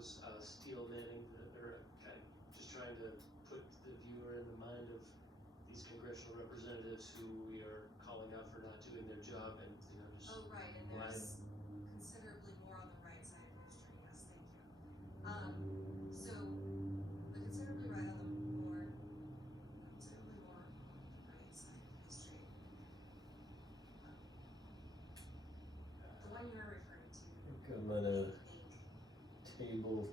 was steel manning, or kind of just trying to put the viewer in the mind of these congressional representatives who we are calling out for not doing their job, and just Oh, right, and there's considerably more on the right side of history. Yes, thank you. So the considerably right on the considerably more on the right side of history. The one you're referring to. I'm gonna table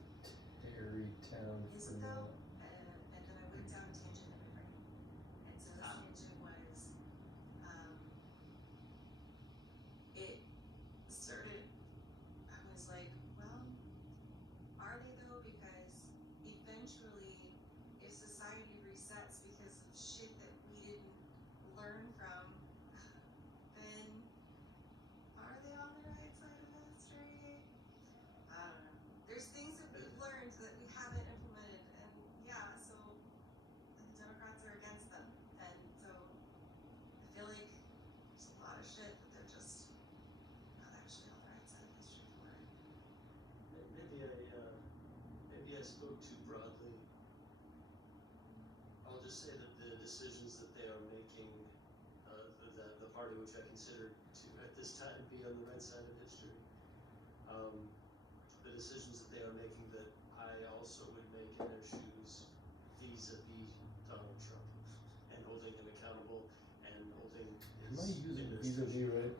Terrytown Is for it now. though? And then I went down a tangent in my brain. And so this tangent was, it started, I was like, well, are they though? Because eventually, if society resets because of shit that we didn't learn from, then are they on the right side of history? I don't know. There's things that we've learned that we haven't implemented, and yeah, so the Democrats are against them, and so I feel like there's a lot of shit that they're just not actually on the right side of history for. Maybe I spoke too broadly. I'll just say that the decisions that they are making, the party which I consider to at this time be on the right side of history, the decisions that they are making that I also would make in their shoes vis-a-vis Donald Trump, and holding him accountable and holding Am I his using vis-a-vis right?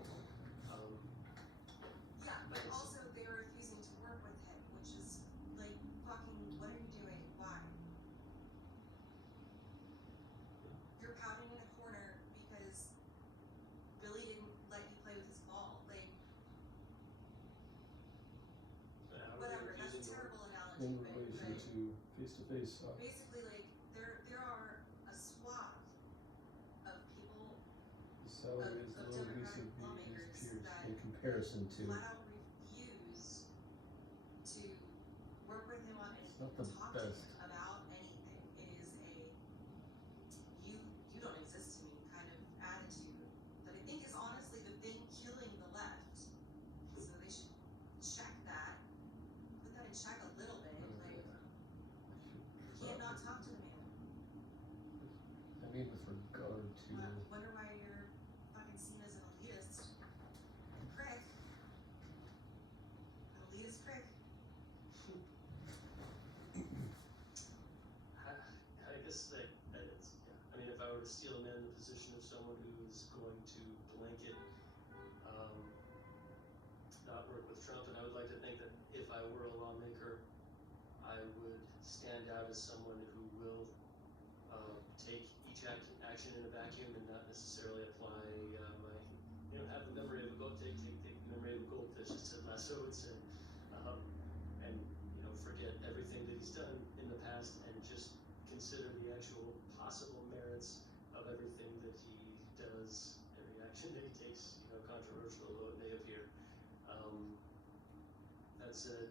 Yeah, but also they are refusing to work with him, which is like, fucking, what are you doing? Why? You're pouting in a corner because Billy didn't let you play with his ball. Like, whatever, that's a terrible analogy, In but relation to face-to-face talk. basically, like, there are a swath of people, The salary is of low Democratic vis-a-vis lawmakers his peers that in comparison to. flat out refuse to work with him on It's anything, not the talk best. to him about anything. It is a you don't exist to me kind of attitude that I think is honestly the thing killing the left. So they should check that, put that in check a little bit. Like, you can't not talk to the man. I mean, with regard to. You wonder why you're fucking seen as an elitist prick. An elitist prick. I guess that it's, yeah. I mean, if I were to steel man the position of someone who is going to blanket not work with Trump, and I would like to think that if I were a lawmaker, I would stand out as someone who will take each action in a vacuum and not necessarily apply my, have the memory of a gold, take the memory of a goldfish, as Ted Lasso would say, and forget everything that he's done in the past and just consider the actual possible merits of everything that he does, every action that he takes, controversial though it may appear. That said,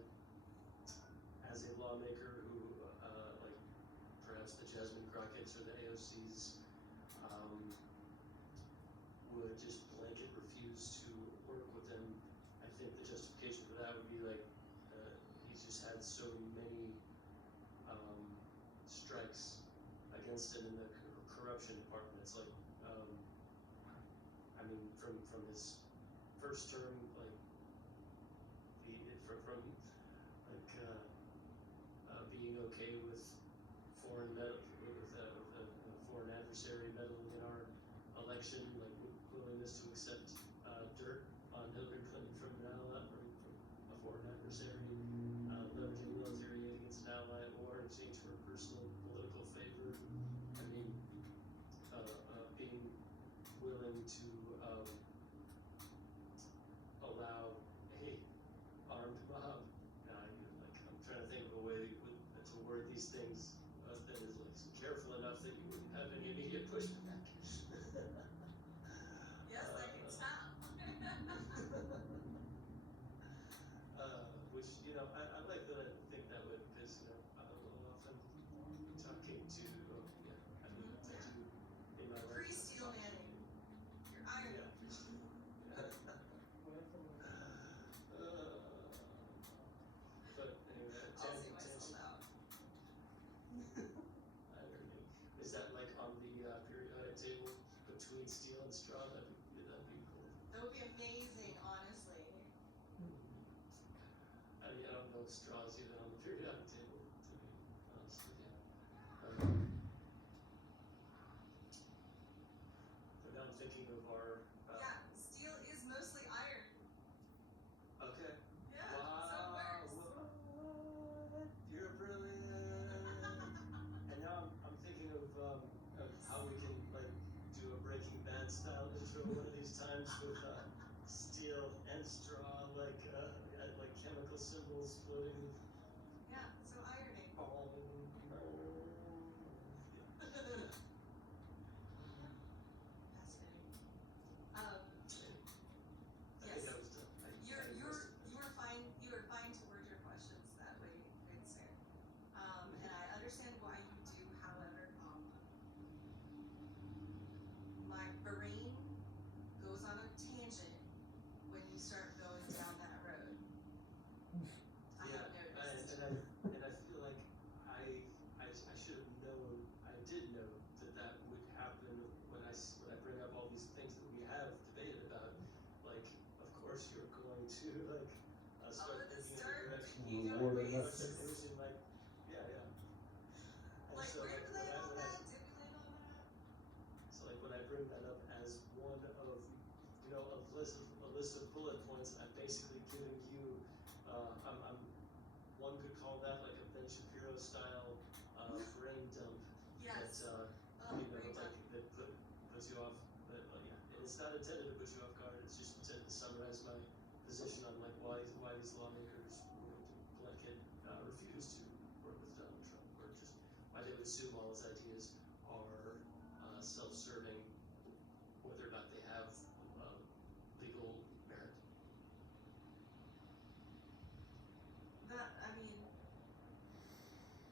as a lawmaker who, like perhaps the Jasmine Crockett's or the AOC's, would just blanket refuse to work with him, I think the justification for that would be like, he's just had so many strikes against him in the corruption department. It's like, I mean, from his first term, like from being okay with foreign with a foreign adversary meddling in our election, like willingness to accept dirt on Hillary Clinton from an ally, from a foreign adversary, leveraging military aid against an ally at war in exchange for personal political favor. I mean, being willing to allow a armed mob. I'm trying to think of a way to word these things that is like careful enough that you wouldn't have any immediate pushback. Yes, I can tell. Which I like that I think that way because I will often talking to I do in my life. Pre-steel manning. You're iron. But anyway, I'll straws even on the periodic table, to be honest with you. But now I'm thinking of our. Yeah, steel is mostly iron. Okay. Yeah, Wow. so it works. What? You're brilliant. And now I'm thinking of how we can like do a Breaking Bad style intro one of these times with steel and straw like chemical symbols floating. Yeah, so ironing. Yeah. Fascinating. I Yes. think I was done. You were fine to word your questions that way, good sir. And I understand why you do, however, my brain goes on a tangent when you start going down that road. I have noticed. And I feel like I should have known, I did know that would happen when I bring up all these things that we have debated about. Like, of course you're going to like start thinking in the direction you know, ways. like, yeah. And Like, so, where did we land on when that? Did we land on that? So like when I bring that up as one of, a list of bullet points, I'm basically giving you, I'm one could call that like a Ben Shapiro style brain dump. Yes. That Brain dump. that puts you off. And it's not intended to put you off guard. It's just intended to summarize my position on like why these lawmakers would blanket refuse to work with Donald Trump, or just why they would assume all his ideas are self-serving, whether or not they have legal merit.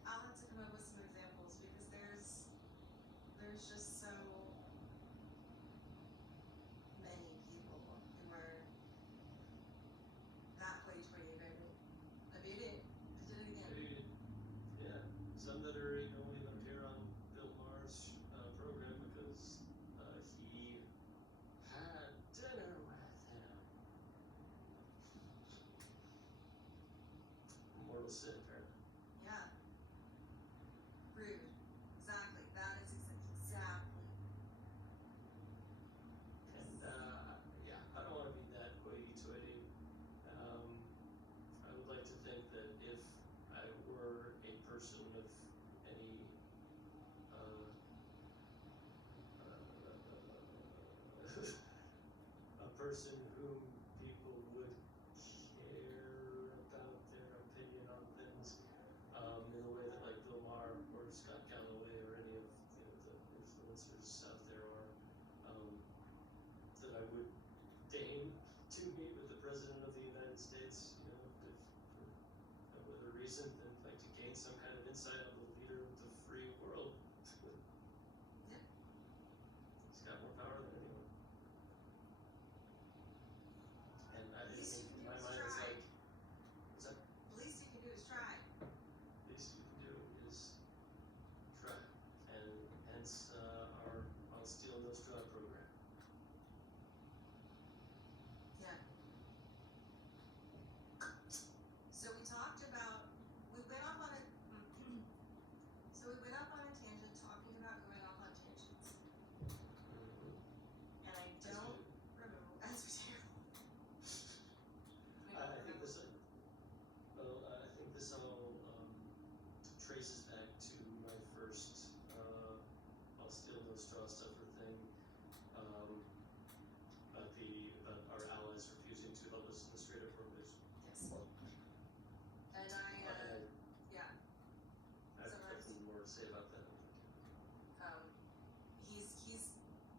I'll have to come up with some examples because there's just so many people who are that way about it. I did it again. Yeah, some that are even appear on Bill Maher's program because he had dinner with him. Mortal sin, apparently. Yeah. Rude. Exactly. That is exactly. And I don't want to be that hoity-toity. I would like to think that if I were a person of any a person whom people would care about their opinion on things, in a way that like Bill Maher or Scott Galloway or any of the influencers out there are, that I would deign to meet with the President of the United States, if for no other reason than like to gain some kind of insight on the leader of the free world. Yeah. He's got more power than anyone. And Least you can in do my is mind, it's try. like, what's that? The least you can do is try. Least you can do is try, and hence our I'll Steal No Straw program. Yeah. So we talked about, we went off on a, so we went off on a tangent talking about going off on tangents. And I don't remember, as we do. I think this all traces back to my first I'll Steal No Straw Stuffer thing, about our allies refusing to help us in the Strait of Hormuz. Yes. And yeah. I have nothing more to say about that. He's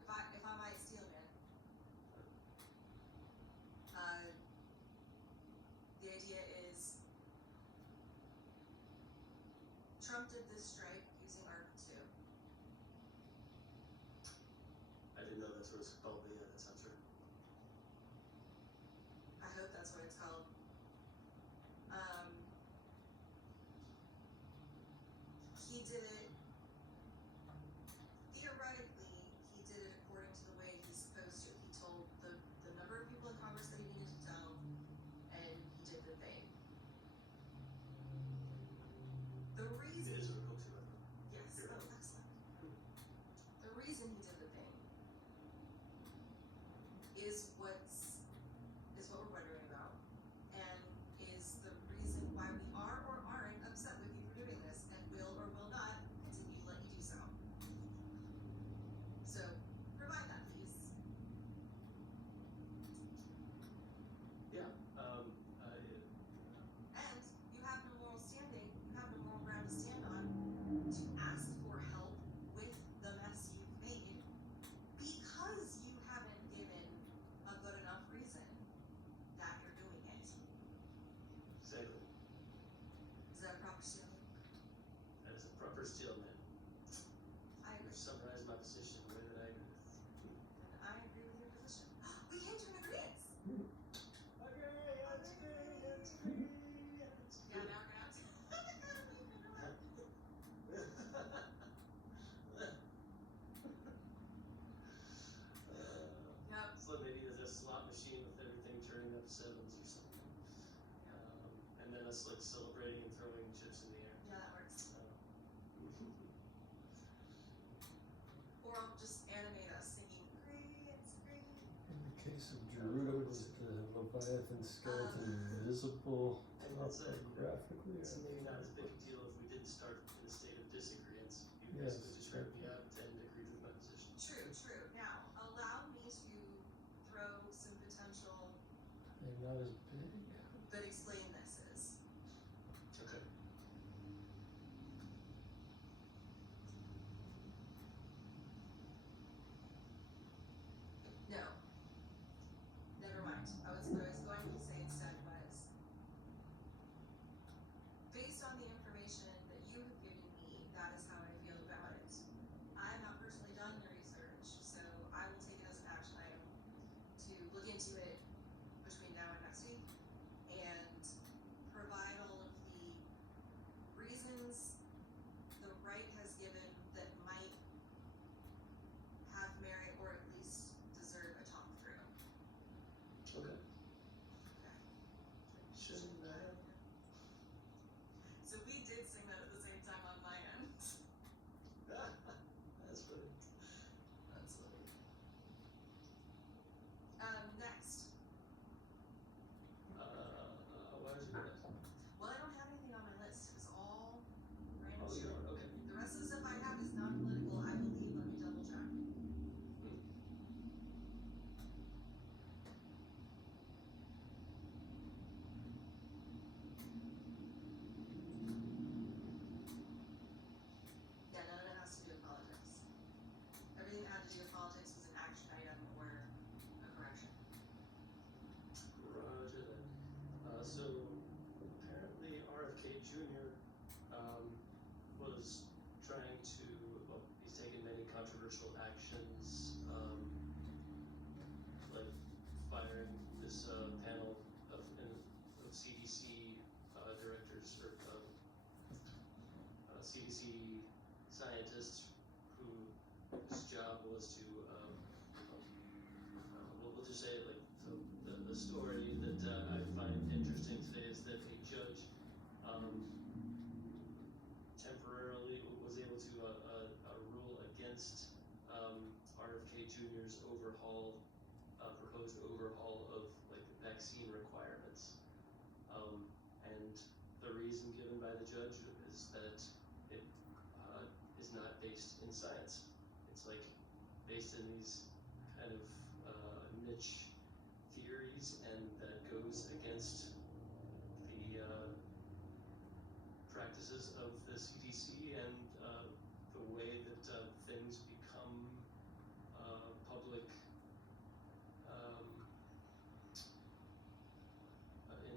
if I might steal, man. The idea is Trump did this strike using ARP-2. I didn't know that's what it's called, but yeah, that sounds right. I hope that's what it's called. He did it, theoretically, he did it according to the way he's supposed to. He told the number of people in Congress that he needed to tell, and he did the thing. position the way that I agree with. And I agree with your position. We came to an agreement. Okay, that's great, that's great. Yeah, now we're gonna have to. Yep. So maybe there's a slot machine with everything turning up sevens or something. And then us like celebrating and throwing chips in the air. Yeah, that works. Or I'll just animate us singing, great, great. In the case of Gerudo, was the leviathan skeleton visible graphically? It's maybe not as big a deal if we didn't start in a state of disagreement. You Yes, basically just heard me out and agreed with my position. True, true. Now, allow me to throw some potential, They're not as big. but explain this is. Okay. No. Never mind. What I was going to say instead was, based on the information that you have given me, that is how I feel about it. I have not personally done the research, so I will take it as an action item to look into it between now and next week and provide all of the reasons the right has given that might have merit or at least deserve a talk through. Okay. Okay. Shouldn't matter. So we did sing that at the same time on my end. That's funny. That's funny. Next. Why did you do that? Well, I don't have anything on my list. It was all random Oh, you shit. don't? Okay. The rest of the stuff I have is not political, I believe. Let me double check. Yeah, none of it has to do with politics. Everything that had to do with politics was an action item or a correction. Roger that. So apparently RFK Jr. Was trying to, well, he's taken many controversial actions, like firing this panel of CDC directors or CDC scientists whose job was to, we'll just say it like, so the story that I find interesting today is that a judge temporarily was able to rule against RFK Jr.'s proposed overhaul of like vaccine requirements. And the reason given by the judge is that it is not based in science. It's like based in these kind of niche theories, and that goes against the practices of the CDC and the way that things become public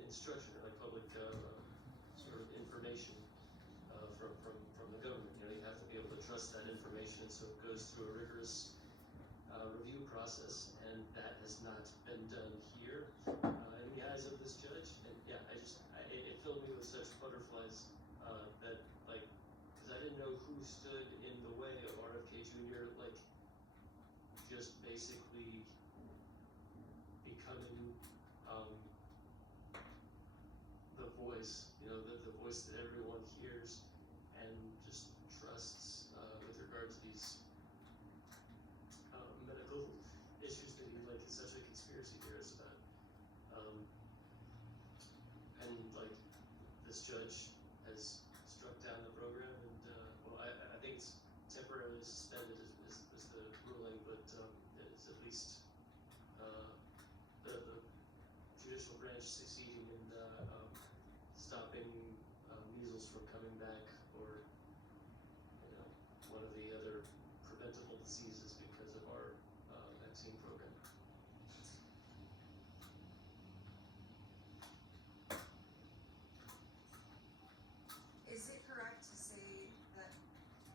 instruction, or like public sort of information from the government. You know, you have to be able to trust that information, so it goes through a rigorous review process, and that has not been done here in the eyes of this judge. And yeah, it filled me with such butterflies that, like, because I didn't know who stood in the way of RFK Jr. like just basically becoming the voice, you know, the voice that everyone hears and just trusts with regard to these medical issues that he like is such a conspiracy theorist about. And like this judge has struck down the program, and well, I think it's temporarily suspended is the ruling, but it's at least the judicial branch succeeding in stopping measles from coming back, or you know, one of the other preventable diseases because of our vaccine program. Is it correct to say that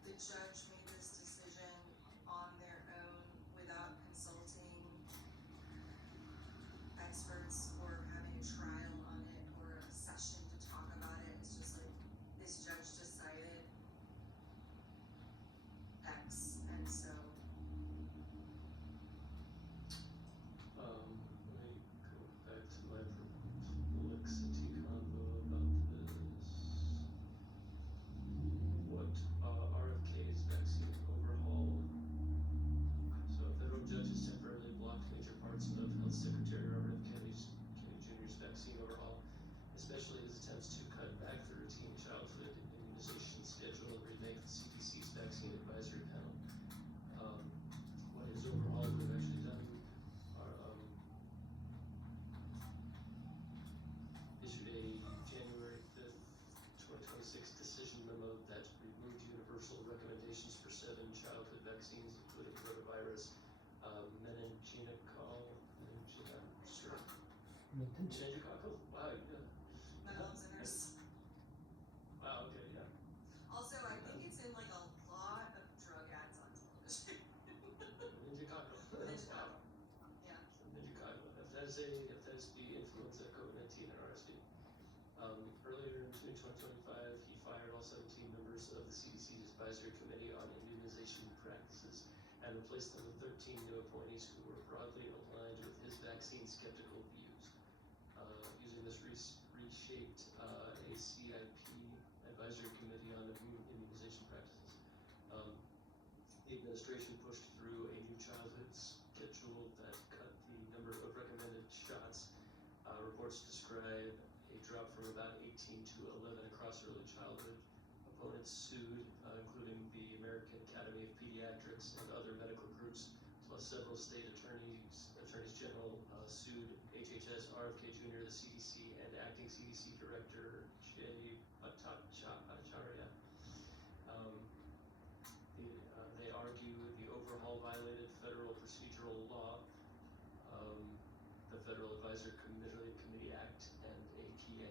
the judge made this decision on experts or having a trial on it or a session to talk about it. It's just like this judge decided X, and so Let me go back to my perplexity convo about this. What RFK's vaccine overhaul? So a federal judge has temporarily blocked major parts of Health Secretary Robert F. Kennedy Jr.'s vaccine overhaul, especially his attempts to cut back the routine childhood immunization schedule and remake the CDC's vaccine advisory panel. What his overhaul would have actually done are issued a January 5th, 2026 decision memo that removed universal recommendations for 7 childhood vaccines, including rotavirus, meningococcal. Wow, yeah. my mom's a nurse. Wow, okay, yeah. Also, I think it's in like a lot of drug ads on television. Meningococcal. Meningococcal. Wow. Yeah. Meningococcal. Hepatitis B, influenza, COVID-19, and RSV. Earlier in June 2025, he fired all 17 members of the CDC's advisory committee on immunization practices and replaced them with 13 new appointees who were broadly aligned with his vaccine skeptical views. Using this reshaped ACIP advisory committee on immunization practices. The administration pushed through a new childhood schedule that cut the number of recommended shots. Reports describe a drop from about 18 to 11 across early childhood. Opponents sued, including the American Academy of Pediatrics and other medical groups, plus several state attorneys general sued HHS, RFK Jr., the CDC, and acting CDC Director Jay Bhattacharya. They argue the overhaul violated federal procedural law, the Federal Advisory Committee Act, and APA,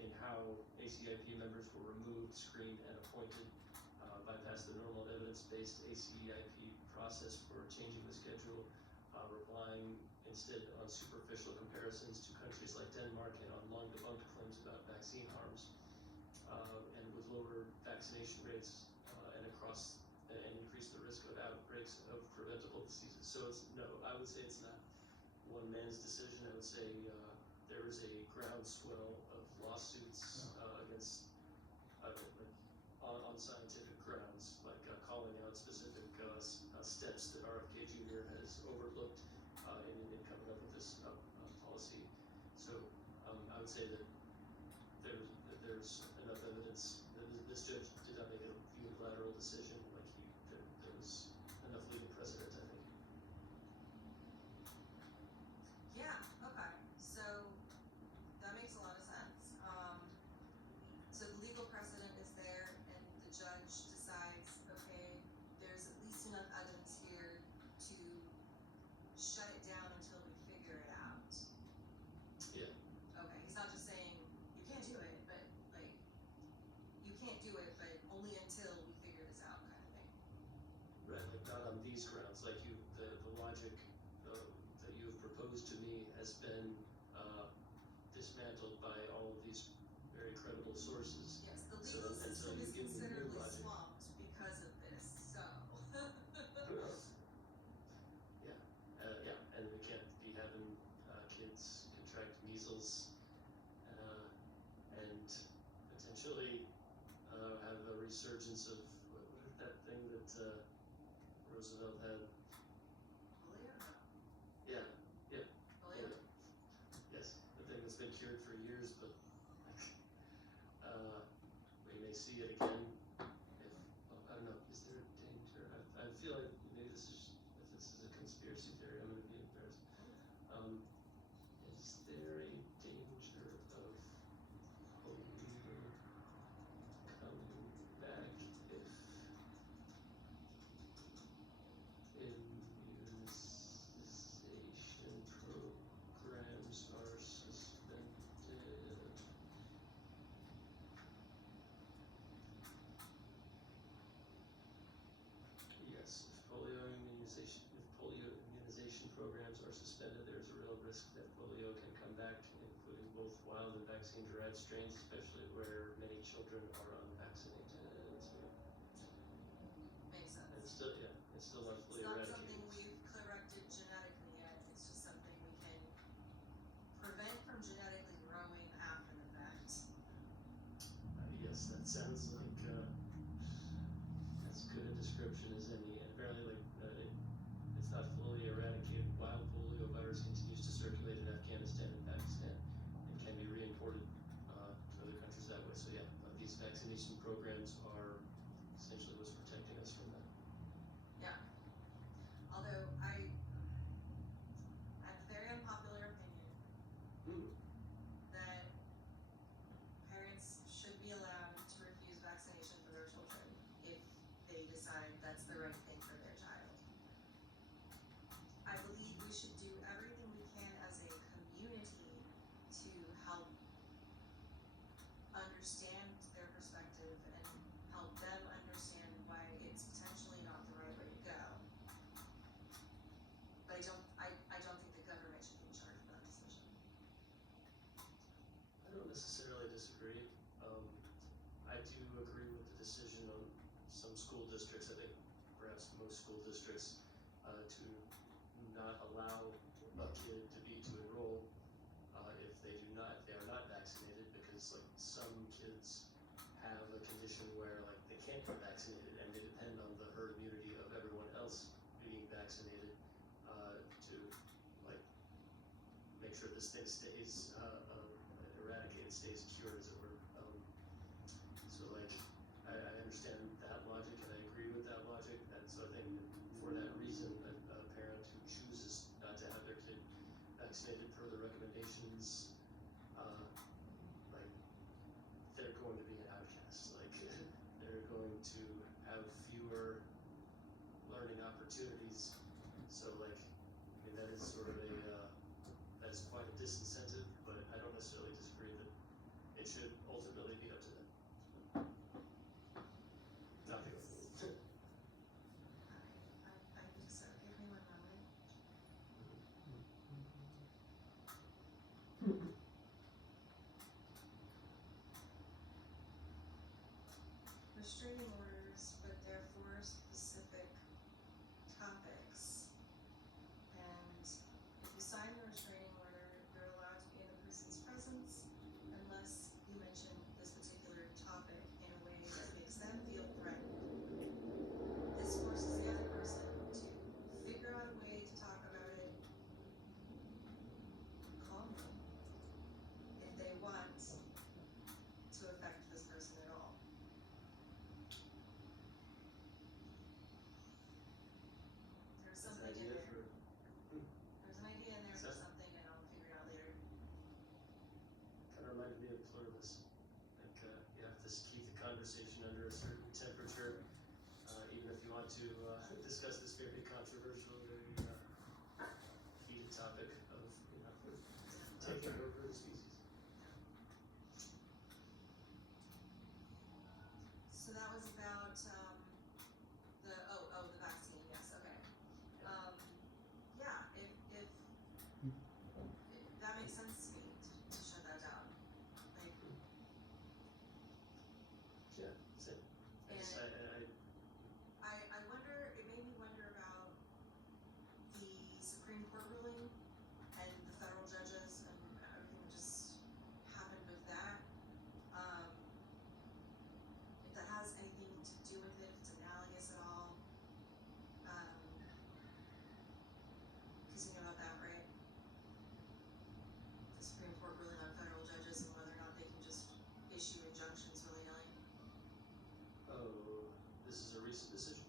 in how ACIP members were removed, screened, and appointed, bypassed the normal evidence-based ACIP process for changing the schedule, relying instead on superficial comparisons to countries like Denmark and on long debunked claims about vaccine harms, and with lower vaccination rates and increase the risk of outbreaks of preventable diseases. So I would say it's not one man's decision. I would say there is a groundswell of lawsuits against on scientific grounds, like calling out specific steps that RFK Jr. has overlooked in coming up with this policy. So I would say that there's enough evidence that this judge did not make a unilateral decision. There was enough legal precedent, I think. Yeah, okay. So that makes a lot of sense. So the legal precedent is there, and the judge decides, okay, there's at least enough evidence here to shut it down until we figure it out. Yeah. Okay, he's not just saying you can't do it, but like you can't do it, but only until we figure this out, kind of thing. Right, like not on these grounds. Like the logic that you have proposed to me has been dismantled by all of these very credible sources. Yes, the So legal until system you is give me new considerably logic. swamped because of this. So. Yeah, and we can't be having kids contract measles and potentially have a resurgence of what is that thing that Roosevelt had? Polio? Yeah, Polio? yes, the thing that's been cured for years, but we may see it again. I don't know. Is there a danger? I feel like maybe if this is a conspiracy theory, I'm going to be embarrassed. Is there a danger of polio coming back if immunization programs are suspended? Yes, if polio immunization programs are suspended, there's a real risk that polio can come back, including both wild and vaccine-derived strains, especially where many children are unvaccinated. So, Makes sense. it's still, yeah, it's still not fully It's not eradicated. something we've corrected genetically yet, it's just something we can prevent from genetically growing after the fact. Yes, that sounds like as good a description as any. And apparently, it's not fully eradicated. Wild polio virus continues to circulate in Afghanistan and Pakistan, and can be reimported to other countries that way. So yeah, these vaccination programs are essentially what's protecting us from that. Yeah. Although I have a very unpopular opinion that parents should be allowed to refuse vaccination for their children if they decide that's the right thing for their child. I believe we should do everything we can as a community to help understand their perspective and help them understand why it's potentially not the right way to go. But I don't think the government should be in charge of that decision. I don't necessarily disagree. I do agree with the decision on some school districts, I think perhaps most school districts, to not allow a kid to enroll if they are not vaccinated, because like some kids have a condition where like they can't get vaccinated and they depend on the herd immunity of everyone else being vaccinated to like make sure this thing stays eradicated, stays cured, as it were. So like I understand that logic and I agree with that logic, and so I think for that reason a parent who chooses not to have their kid vaccinated per the recommendations, like they're going to be an outcast. Like they're going to have fewer learning opportunities. So like I mean that is sort of that is quite a disincentive, but I don't necessarily disagree that it should ultimately be up to them. Nothing. I think so. Give me 1 moment. Restraining orders, but they're for specific topics. And if you sign the restraining order, you're allowed to be in the person's presence unless you mention this particular topic in a way that makes them feel threatened. This forces the other person to figure out a way to talk about it calmly if they want to affect this person at all. There's something in there. There's an idea in there for something, and I'll figure it out later. Kind of reminded me of pluralists. Like you have to keep the conversation under a certain temperature, even if you want to discuss this very controversial, very heated topic of taking over the species. So that was about the vaccine. Yes, okay. Yeah, if that makes sense to me to shut that down. Like, Yeah, same. I wonder. It made me wonder about the Supreme Court ruling and the federal judges and everything that just happened with that. If that has anything to do with it, if it's analogous at all. Because you know about that, right? The Supreme Court ruling on federal judges and whether or not they can just issue injunctions willy-nilly Oh, this is a recent decision.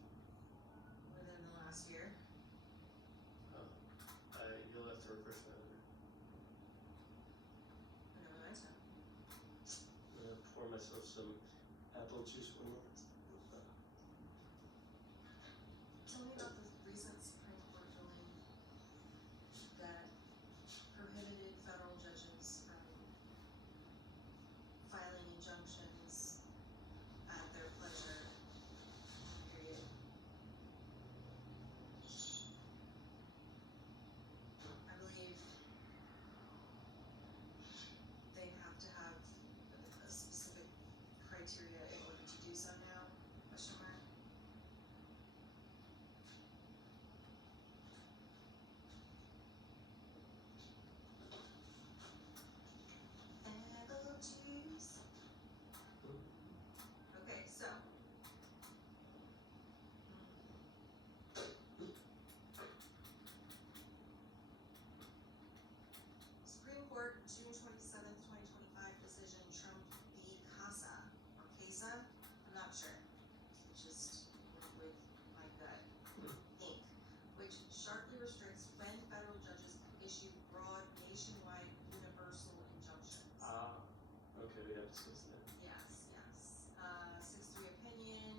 within the last year. You'll have to refresh my memory. Whenever I said. I'm gonna pour myself some apple juice 1 moment. Tell me about the recent Supreme Court ruling that prohibited federal judges from filing injunctions at their pleasure, period. discuss that. Yes, yes. 6.3 opinion.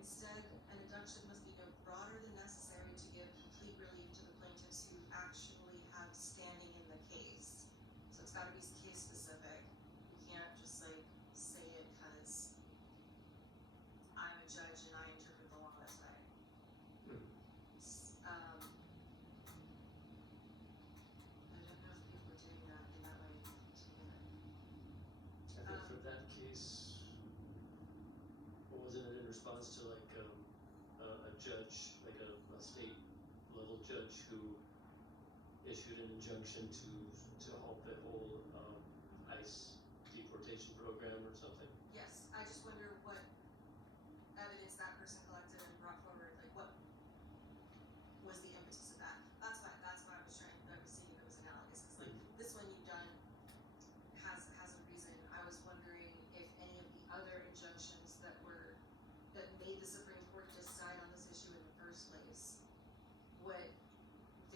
Instead, an injunction must be no broader than necessary to give complete relief to the plaintiffs who actually have standing in the case. So it's got to be case specific. You can't just like say it because I'm a judge and I interpret the law this way. I don't know if people are doing that in that way to begin with. I think for that case, wasn't it in response to like a judge, like a state level judge who issued an injunction to halt the whole ICE deportation program or something? Yes, I just wonder what evidence that person collected and brought forward. Like, what was the impetus of that? That's why I was trying. I was seeing if it was analogous. It's like this one you've done has a reason. I was wondering if any of the other injunctions that made the Supreme Court decide on this issue in the first place, what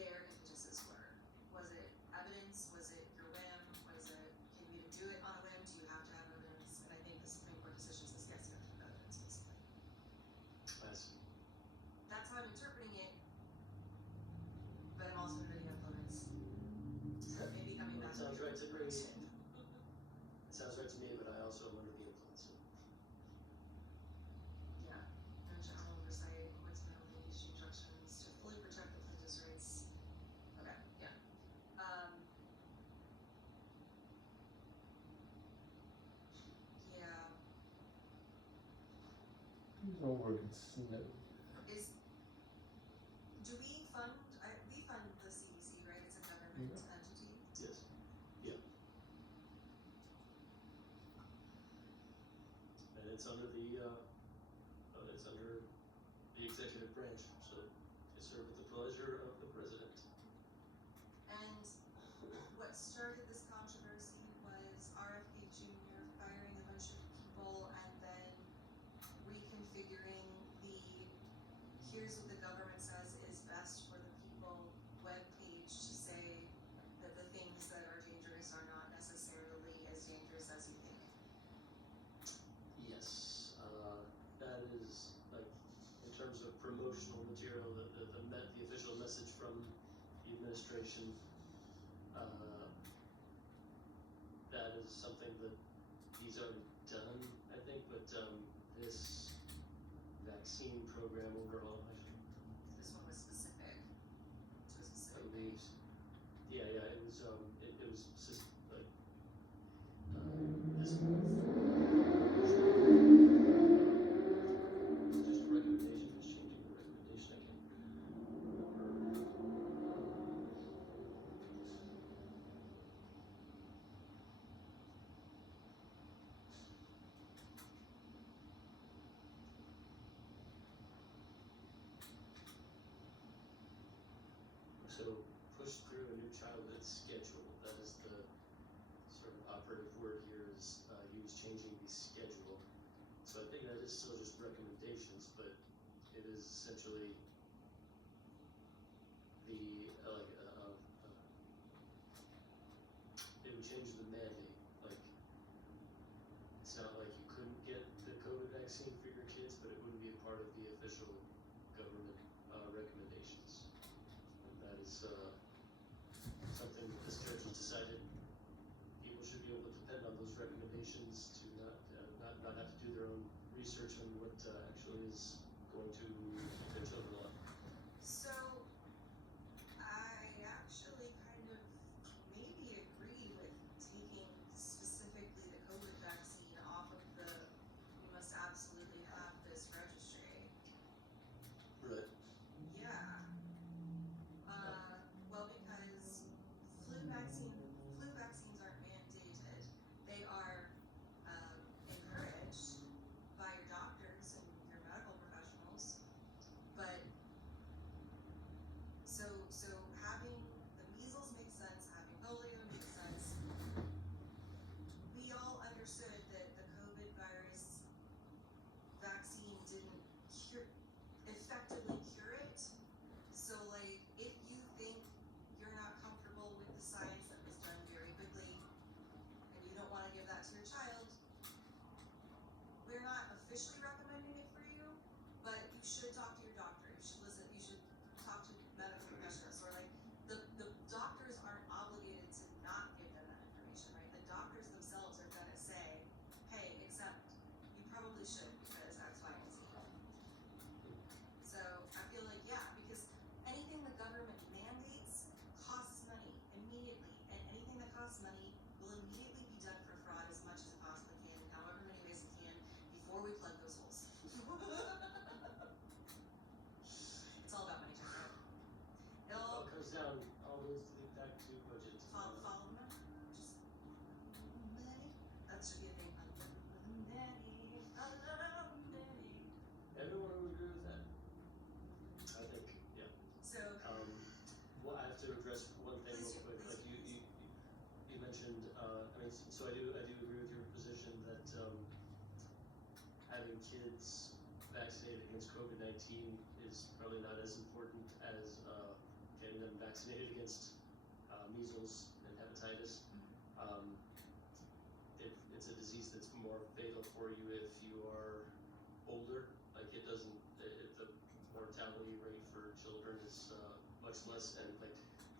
their impetuses were. Was it evidence? Was it your whim? Was it, can you even do it on a whim? Do you have to have evidence? And I think the Supreme Court decision says yes, you have to have evidence, basically. I see. That's how I'm interpreting it, but I'm also under the influence. So maybe coming back Sounds to your right to me. interpretation. It sounds right to me, but I also am under the influence. Yeah, no general oversight, courts may only issue injunctions to fully protect the plaintiff's rights. Okay, yeah. Yeah, Don't work, it's no. do we fund, we fund the CDC, right? It's a government entity. Yes. Yeah. And it's under the executive branch, so they serve at the pleasure of the president. And what started this controversy was RFK Jr. firing a bunch of people and then reconfiguring the here's what the government says is best for the people webpage to say that the things that are dangerous are not necessarily as dangerous as you think. Yes, that is like in terms of promotional material, the official message from the administration. That is something that he's already done, I think. But this vaccine program overall, This one was specific to a I specific believe, thing. yeah, it was just like this. It's just a recommendation, just changing the recommendation. I can't remember. So push through a new childhood schedule. That is the sort of operative word here. Is he was changing the schedule. So I think that is still just recommendations, but it is essentially the it would change the mandate. Like it's not like you couldn't get the COVID vaccine for your kids, but it wouldn't be a part of the official government recommendations. And that is something that this judge has decided people should be able to depend on those recommendations to not have to do their own research on what actually is going to keep their children alive. So I actually kind of maybe agree with taking specifically the COVID vaccine off of the we must absolutely have this registry. Right. Yeah. Well, because flu vaccines aren't mandated. They are encouraged. having kids vaccinated against COVID-19 is probably not as important as getting them vaccinated against measles and hepatitis. It's a disease that's more fatal for you if you are older. Like it doesn't, the mortality rate for children is much less, and like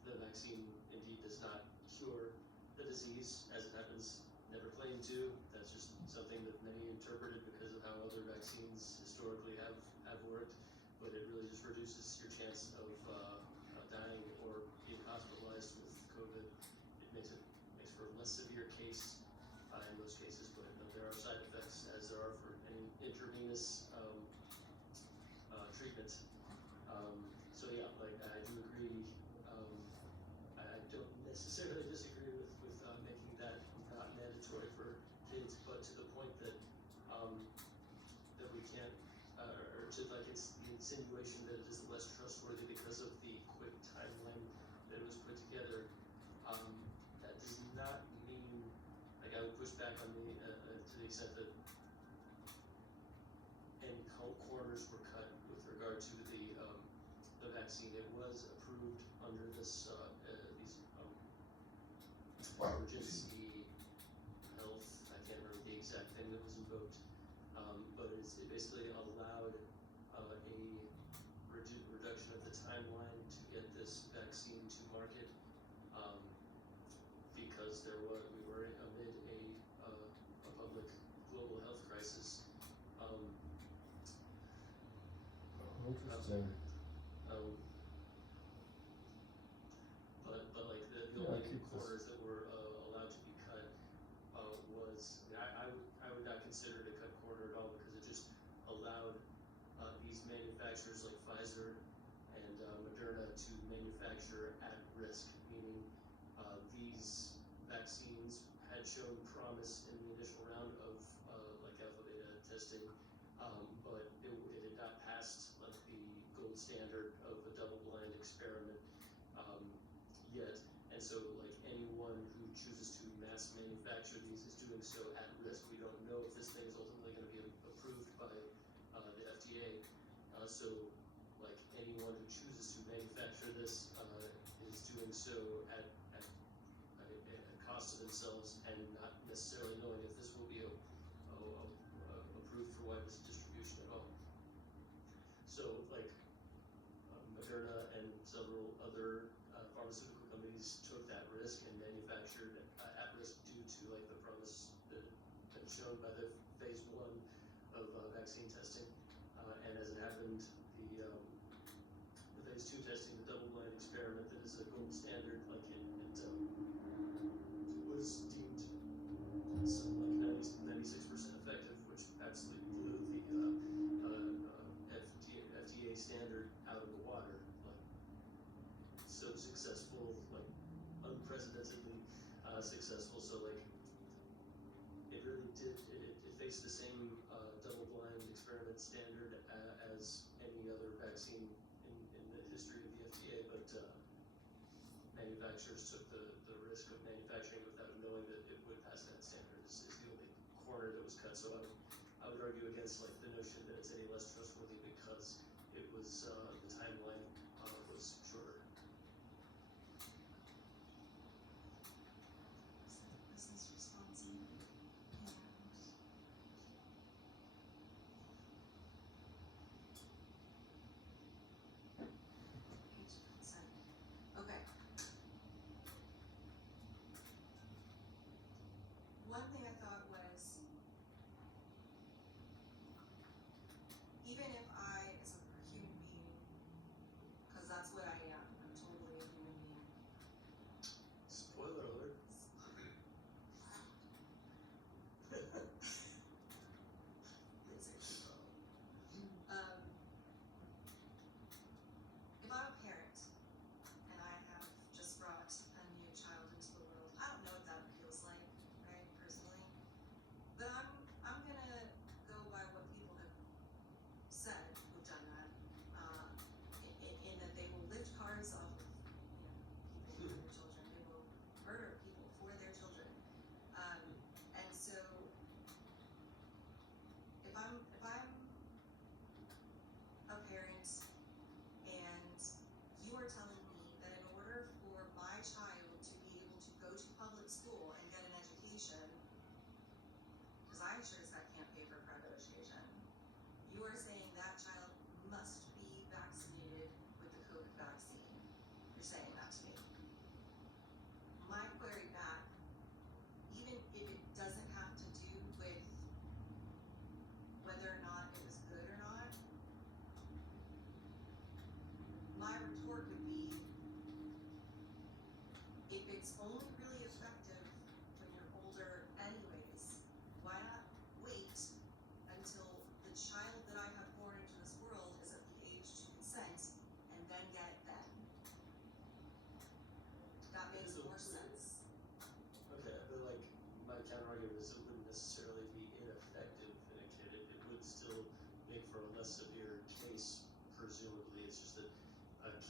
the vaccine indeed does not cure the disease, as it happens, never claimed to. That's just something that many interpreted because of how other vaccines historically have worked, but it really just reduces your chance of dying or being hospitalized with COVID. It makes for a less severe case in most cases, but there are side effects, as there are for any intravenous treatment. So yeah, like I do agree. I don't necessarily disagree with making that not mandatory for kids, but to the point that that we can't, or to like it's the insinuation that it is less trustworthy because of the quick timeline that it was put together. That does not mean, like I would push back on the to the extent that any corners were cut with regard to the vaccine. It was approved under this these emergency health. I can't remember the exact thing that was invoked, but it basically allowed a reduction of the timeline to get this vaccine to market, because we were amid a public global health crisis. Interesting. But like the Yeah, only keep corners that were allowed to be cut was, I would not consider it a cut corner at all, because it just allowed these manufacturers like Pfizer and Moderna to manufacture at risk, meaning these vaccines had shown promise in the initial round of like alpha beta testing, but it had not passed like the gold standard of a double-blind experiment yet, and so like anyone who chooses to mass manufacture these is doing so at risk. We don't know if this thing is ultimately going to be approved by the FDA, so like anyone who chooses to manufacture this is doing so at cost to themselves, and not necessarily knowing if this will be approved for wide distribution at all. So like Moderna and several other pharmaceutical companies took that risk and manufactured at risk due to like the promise that had been shown by the phase 1 of vaccine testing, and as it happened, the phase 2 testing, the double-blind experiment that is a gold standard, like it was deemed some like 96% effective, which absolutely blew the FDA standard out of the water. Like so successful, like unprecedentedly successful. So like it really did. It faced the same double-blind experiment standard as any other vaccine in the history of the FDA, but manufacturers took the risk of manufacturing without knowing that it would pass that standard. Is the only corner that was cut. So I would argue against like the notion that it's any less trustworthy because it was the timeline was shorter. Business responsibility. Page of consent. Okay. One thing I thought was, even if I, as a human being, because that's what I am, I'm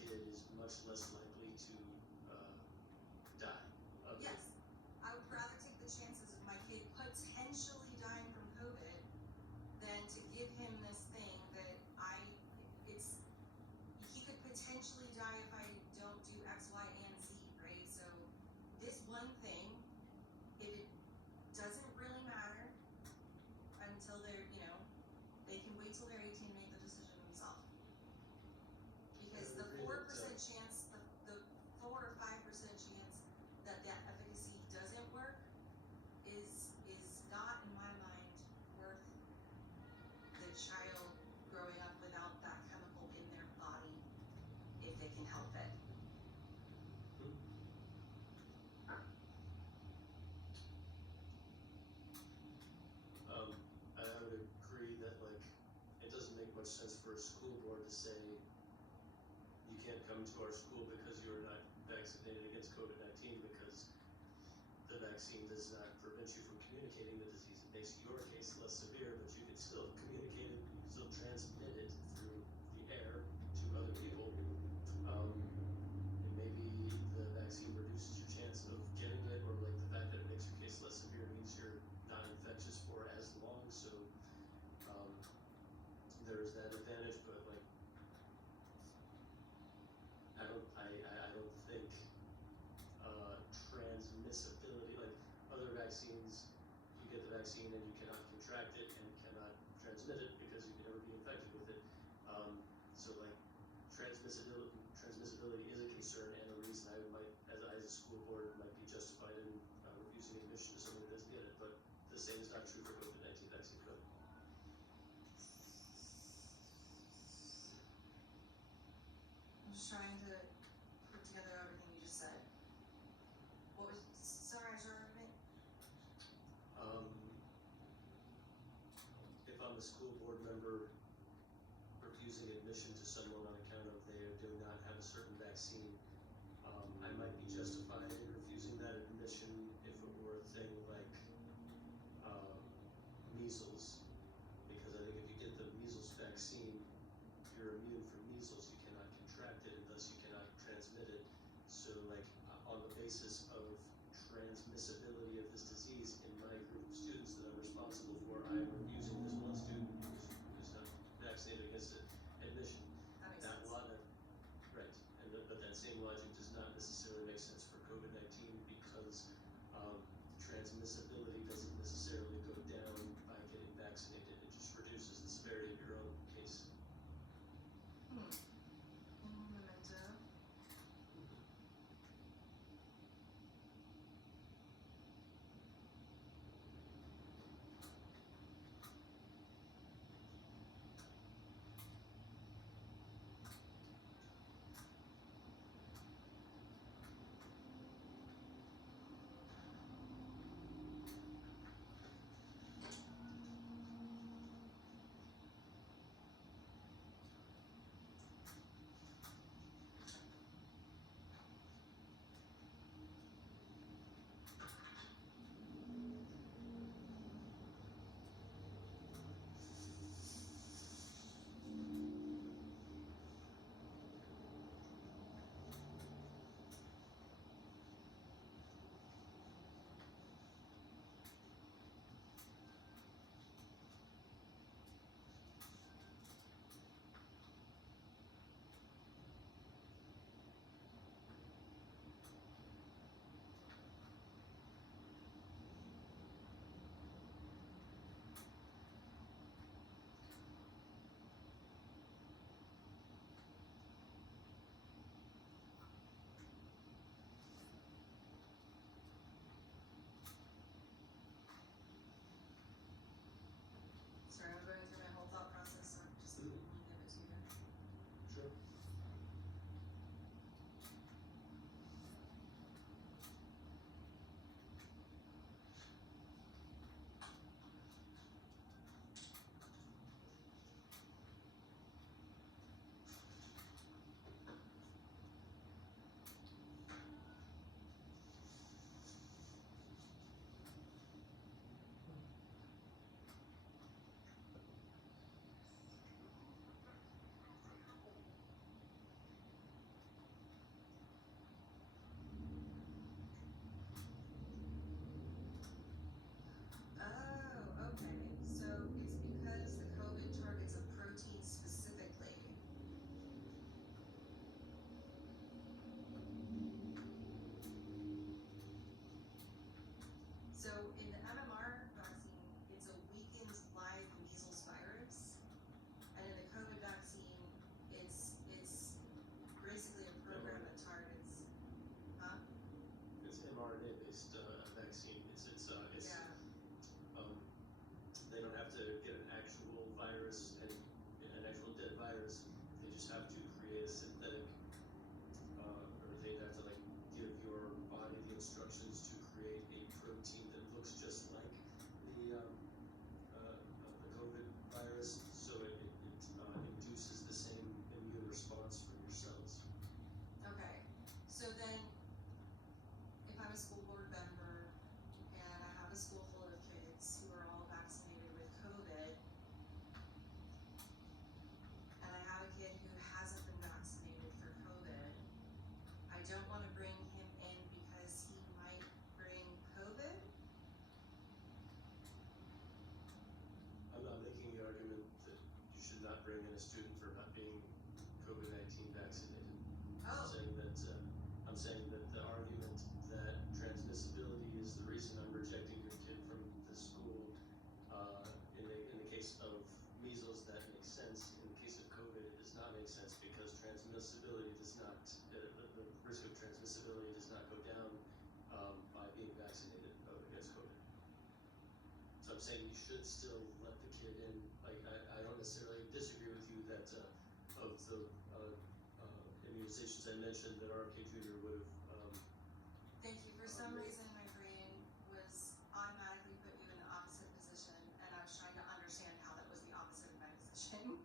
kid is much less likely to die of it. Yes, I would rather take the chances of my kid potentially dying from COVID than to give him this thing that he could potentially die if I don't do X, Y, and Z, right? So this one thing, if it doesn't really matter until they're, they can wait till they're 18 to make the decision themselves. Because the 4% chance, the 4 or 5% chance that efficacy doesn't work is not in my mind worth the child growing up without that chemical in their body if they can help it. I would agree that it doesn't make much sense for a school board to say you can't come to our school because you are not vaccinated against COVID-19 because the vaccine does not prevent you from communicating the disease. It makes your case less severe, but you can still communicate it, you can still transmit it through the air to other people. And maybe the vaccine reduces your chance of getting it, or the fact that it makes your case less severe means you're not infectious for as long. So there is that advantage, but I don't think transmissibility, other vaccines, you get the vaccine and you cannot contract it and cannot transmit it because you can never be infected with it. So transmissibility is a concern and a reason I might, as a school board, might be justified in refusing admission to someone who doesn't get it. But the same is not true for COVID-19 vaccine code. I'm just trying to put together everything you just said. Summarize your argument? If I'm a school board member refusing admission to someone on account of they do not have a certain vaccine, I might be justified in refusing that admission if it were a thing like measles, because I think if you get the measles vaccine, you're immune from measles, you cannot contract it, and thus you cannot transmit it. So on the basis of transmissibility of this disease in my group of students that I'm responsible for, I am refusing this one student who's not vaccinated against it admission. That makes sense. Right, but that same logic does not necessarily make sense for COVID-19 because transmissibility doesn't necessarily go down by getting vaccinated Oh. I'm saying that the argument that transmissibility is the reason I'm rejecting your kid from the school, in the case of measles, that makes sense. In the case of COVID, it does not make sense because transmissibility does not, the risk of transmissibility does not go down by being vaccinated against COVID. So I'm saying you should still let the kid in. Like, I don't necessarily disagree with you that of the immunizations I mentioned that RFK Jr. would have. Thank you. For some reason, my brain was automatically put you in the opposite position, and I was trying to understand how that was the opposite of my position.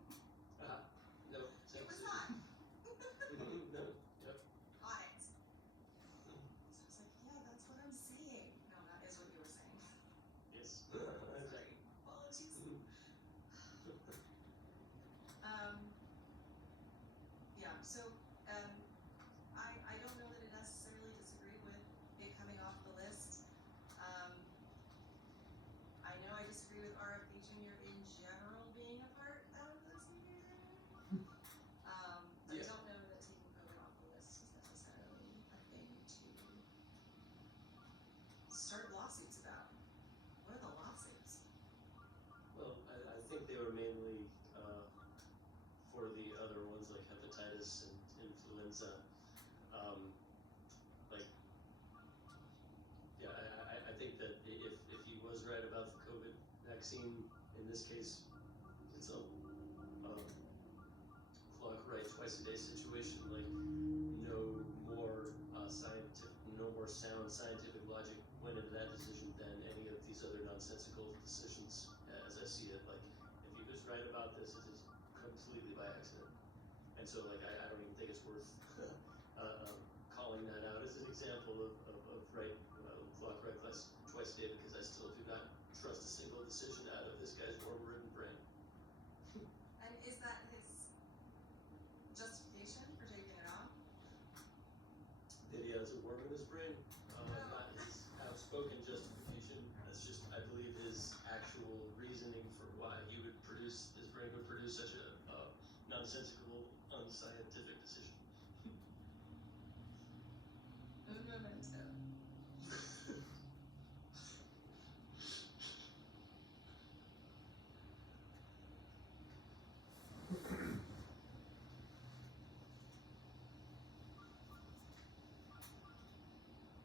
No. It was not. No. Yep. Got it. So I was like, yeah, that's what I'm seeing. No, that is what you were saying. Yes. Sorry. Apologies. Yeah, so I don't know that I necessarily disagree with it coming off the list. I know I disagree with RFK Jr. in general being a part of this meeting. But I don't know that taking COVID off the list is necessarily a thing to start lawsuits about. What are the lawsuits? Well, I think they were mainly for the other ones like hepatitis and influenza. I think that if he was right about the COVID vaccine, in this case, it's a clock right twice a day situation. Like no more sound scientific logic went into that decision than any of these other nonsensical decisions, as I see it. Like if he was right about this, it is completely by accident. And so, like, I don't even think it's worth calling that out as an example of right clock right twice a day, because I still do not trust a single decision out of this guy's worm-ridden brain. And is that his justification for taking it off? That he has a worm in his brain, not his outspoken justification. That's just, I believe, his actual reasoning for why his brain would produce such a nonsensical, unscientific decision. Un momento.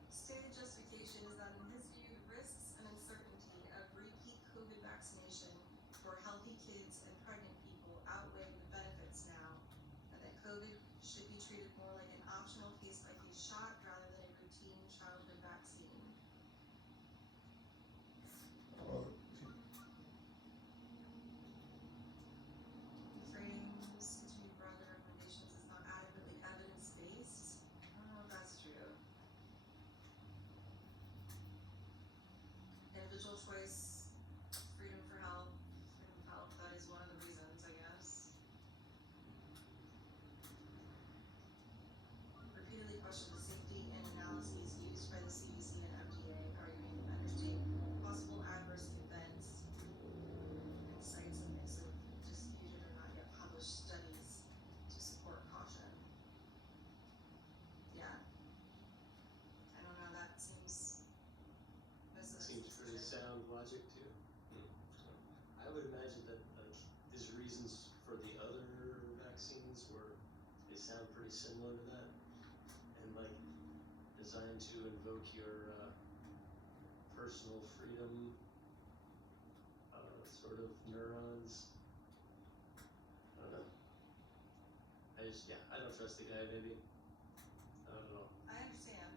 Stated justification is that in his view, the risks and uncertainty of repeat COVID vaccination for healthy kids and pregnant people outweigh the benefits now, and that COVID should be treated more like an optional case-by-case shot rather than a routine childhood vaccine. Frames continued broader recommendations is not adequately evidence-based. I don't know if that's true. Individual choice, freedom of health, that is one of the reasons, I guess. Repeatedly questioned the safety and analyses used by the CDC and FDA, arguing that understanding possible adverse events and cites a mix of disputed or not yet published studies to support caution. Yeah. I don't know, that seems Pretty sound logic too. I would imagine that like his reasons for the other vaccines they sound pretty similar to that, and like designed to invoke your personal freedom sort of neurons. I don't know. I don't trust the guy. Maybe I don't know. I understand.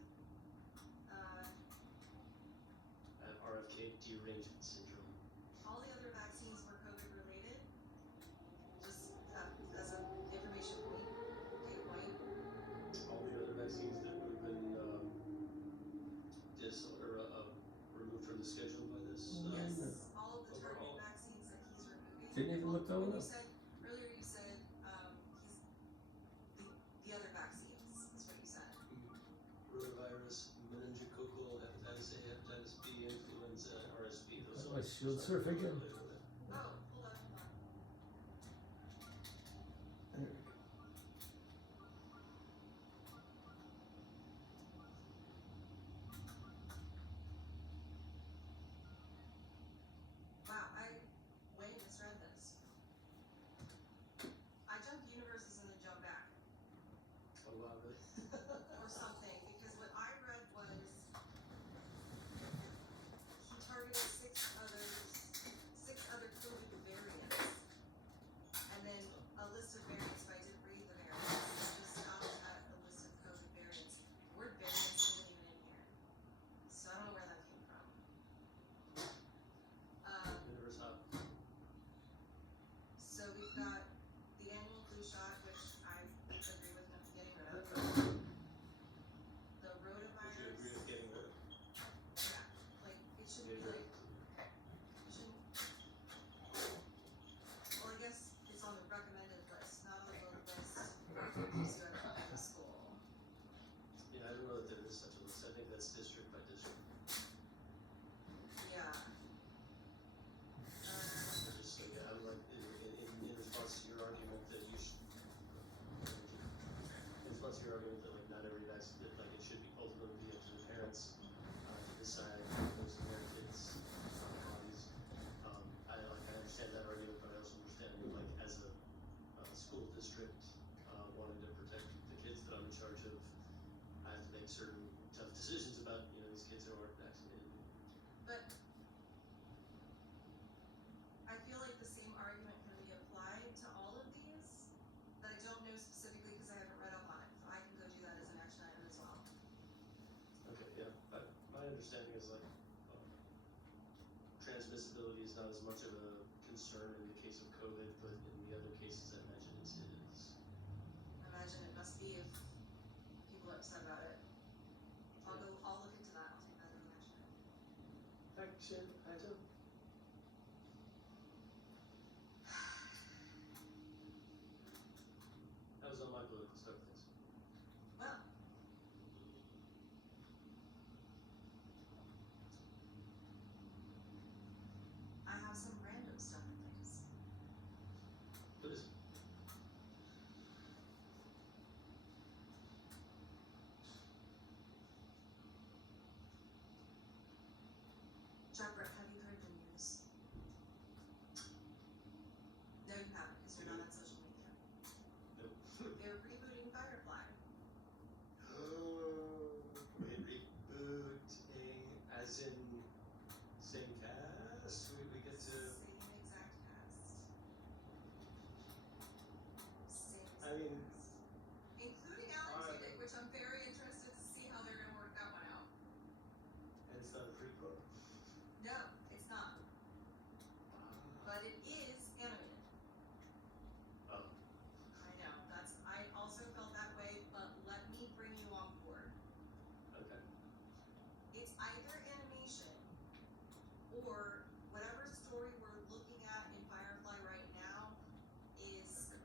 I have RFK derangement syndrome. All the other vaccines were COVID related. Just as an information point, data point. All the other vaccines that would have been removed from the schedule by this. Yes, all of the targeted vaccines that he's removing. Didn't even look that one up. Earlier you said he's the other vaccines is what you said. Rotavirus, meningococcal, hepatitis A, hepatitis B, influenza, and RSV. Those How do I shield surf again? Oh, hold on. There we go. understanding is like transmissibility is not as much of a concern in the case of COVID, but in the other cases I imagine it is. Imagine it must be if people are upset about it. I'll look into that. I'll take that as an action. Action item. That was on my political stuff things. Well, I have some random stuff and things. What is it? Jeffrey, have you heard the news? No, you haven't, because you're not on social media. Nope. They're rebooting Firefly. Wait, rebooting as in same cast? We get to. Same exact cast. Same I exact mean, cast. Including Alan Tudyk, which I'm very interested to see how they're going to work that one out. and it's not a prequel. No, it's not. But it is animated. Oh. I know. I also felt that way, but let me bring you on board. Okay. It's either animation or whatever story we're looking at in Firefly right now is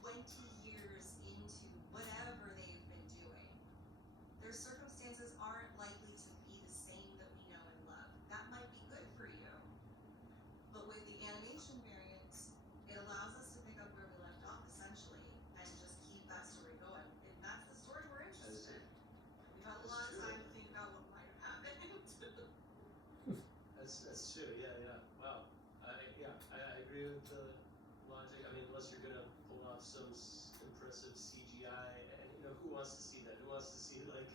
20 years into whatever they've been doing. Their circumstances aren't likely to be the same that we know and love. That might be good for you. But with the animation variants, it allows us to pick up where we left off essentially and just keep that story going. And that's the story we're interested in. We've had a lot of time to think about what might have happened. That's true. Yeah. Wow. I agree with the logic. I mean, unless you're gonna pull off some impressive CGI, and who wants to see that? Who wants to see like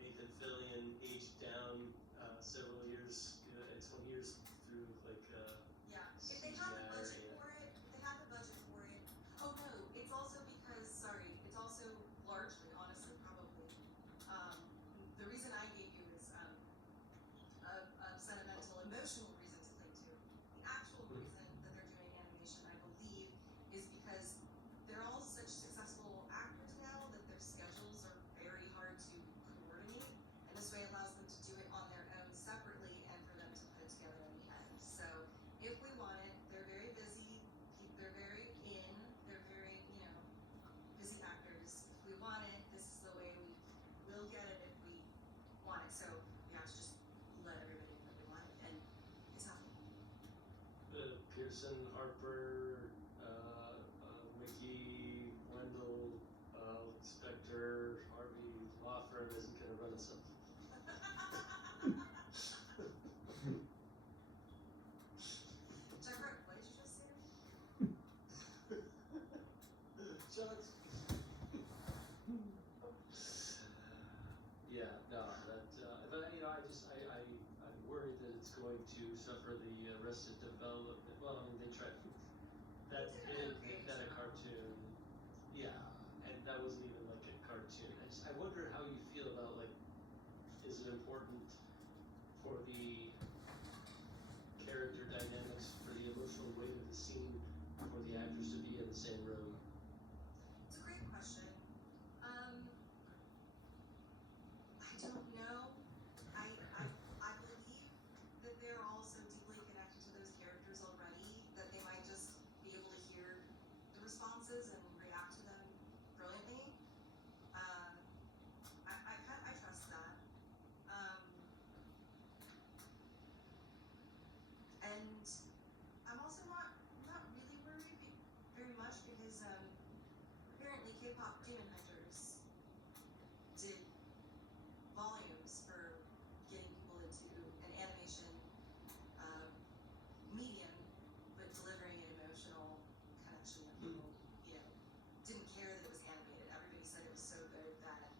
Nathan Fillion aged down several years, 20 years through like Yeah, if they had the budget CGI, for it, if they had the budget for it. Oh no, it's also because, it's also largely, honestly, probably, the reason I gave you is a sentimental, emotional reason to cling to. The actual reason that they're doing animation, I believe, is because they're all such successful actors now that their schedules are very hard to coordinate, and this way allows them to do it on their own separately and for them to put it together in the end. So if we want it, they're very busy, they're very busy actors. If we want it, this is the way we will get it if we want it. So we have to just let everybody know that we want it, and it's happening. Pearson, Harper, Mickey, Wendell, Spector, Harvey, law firm isn't gonna run itself. Jeffrey, what did you just say? Shots. Yeah, no, that, but I'm worried that it's going to suffer the Arrested Development. Well, I mean, they tried. They didn't make that a cartoon. Yeah, and that wasn't even like a cartoon. I wonder how you feel about like, is it important for the character dynamics, for the emotional weight of the scene, for the actors to be in the same room? It's a great question. I don't know. I believe that they're all so deeply connected to those characters already that they might just be able to hear the responses and react to them brilliantly. I trust that. And I'm also not really worried very much because apparently K-pop Demon Hunters did volumes for getting people into an animation medium, but delivering an emotional connection that people, didn't care that it was animated. Everybody said it was so good that,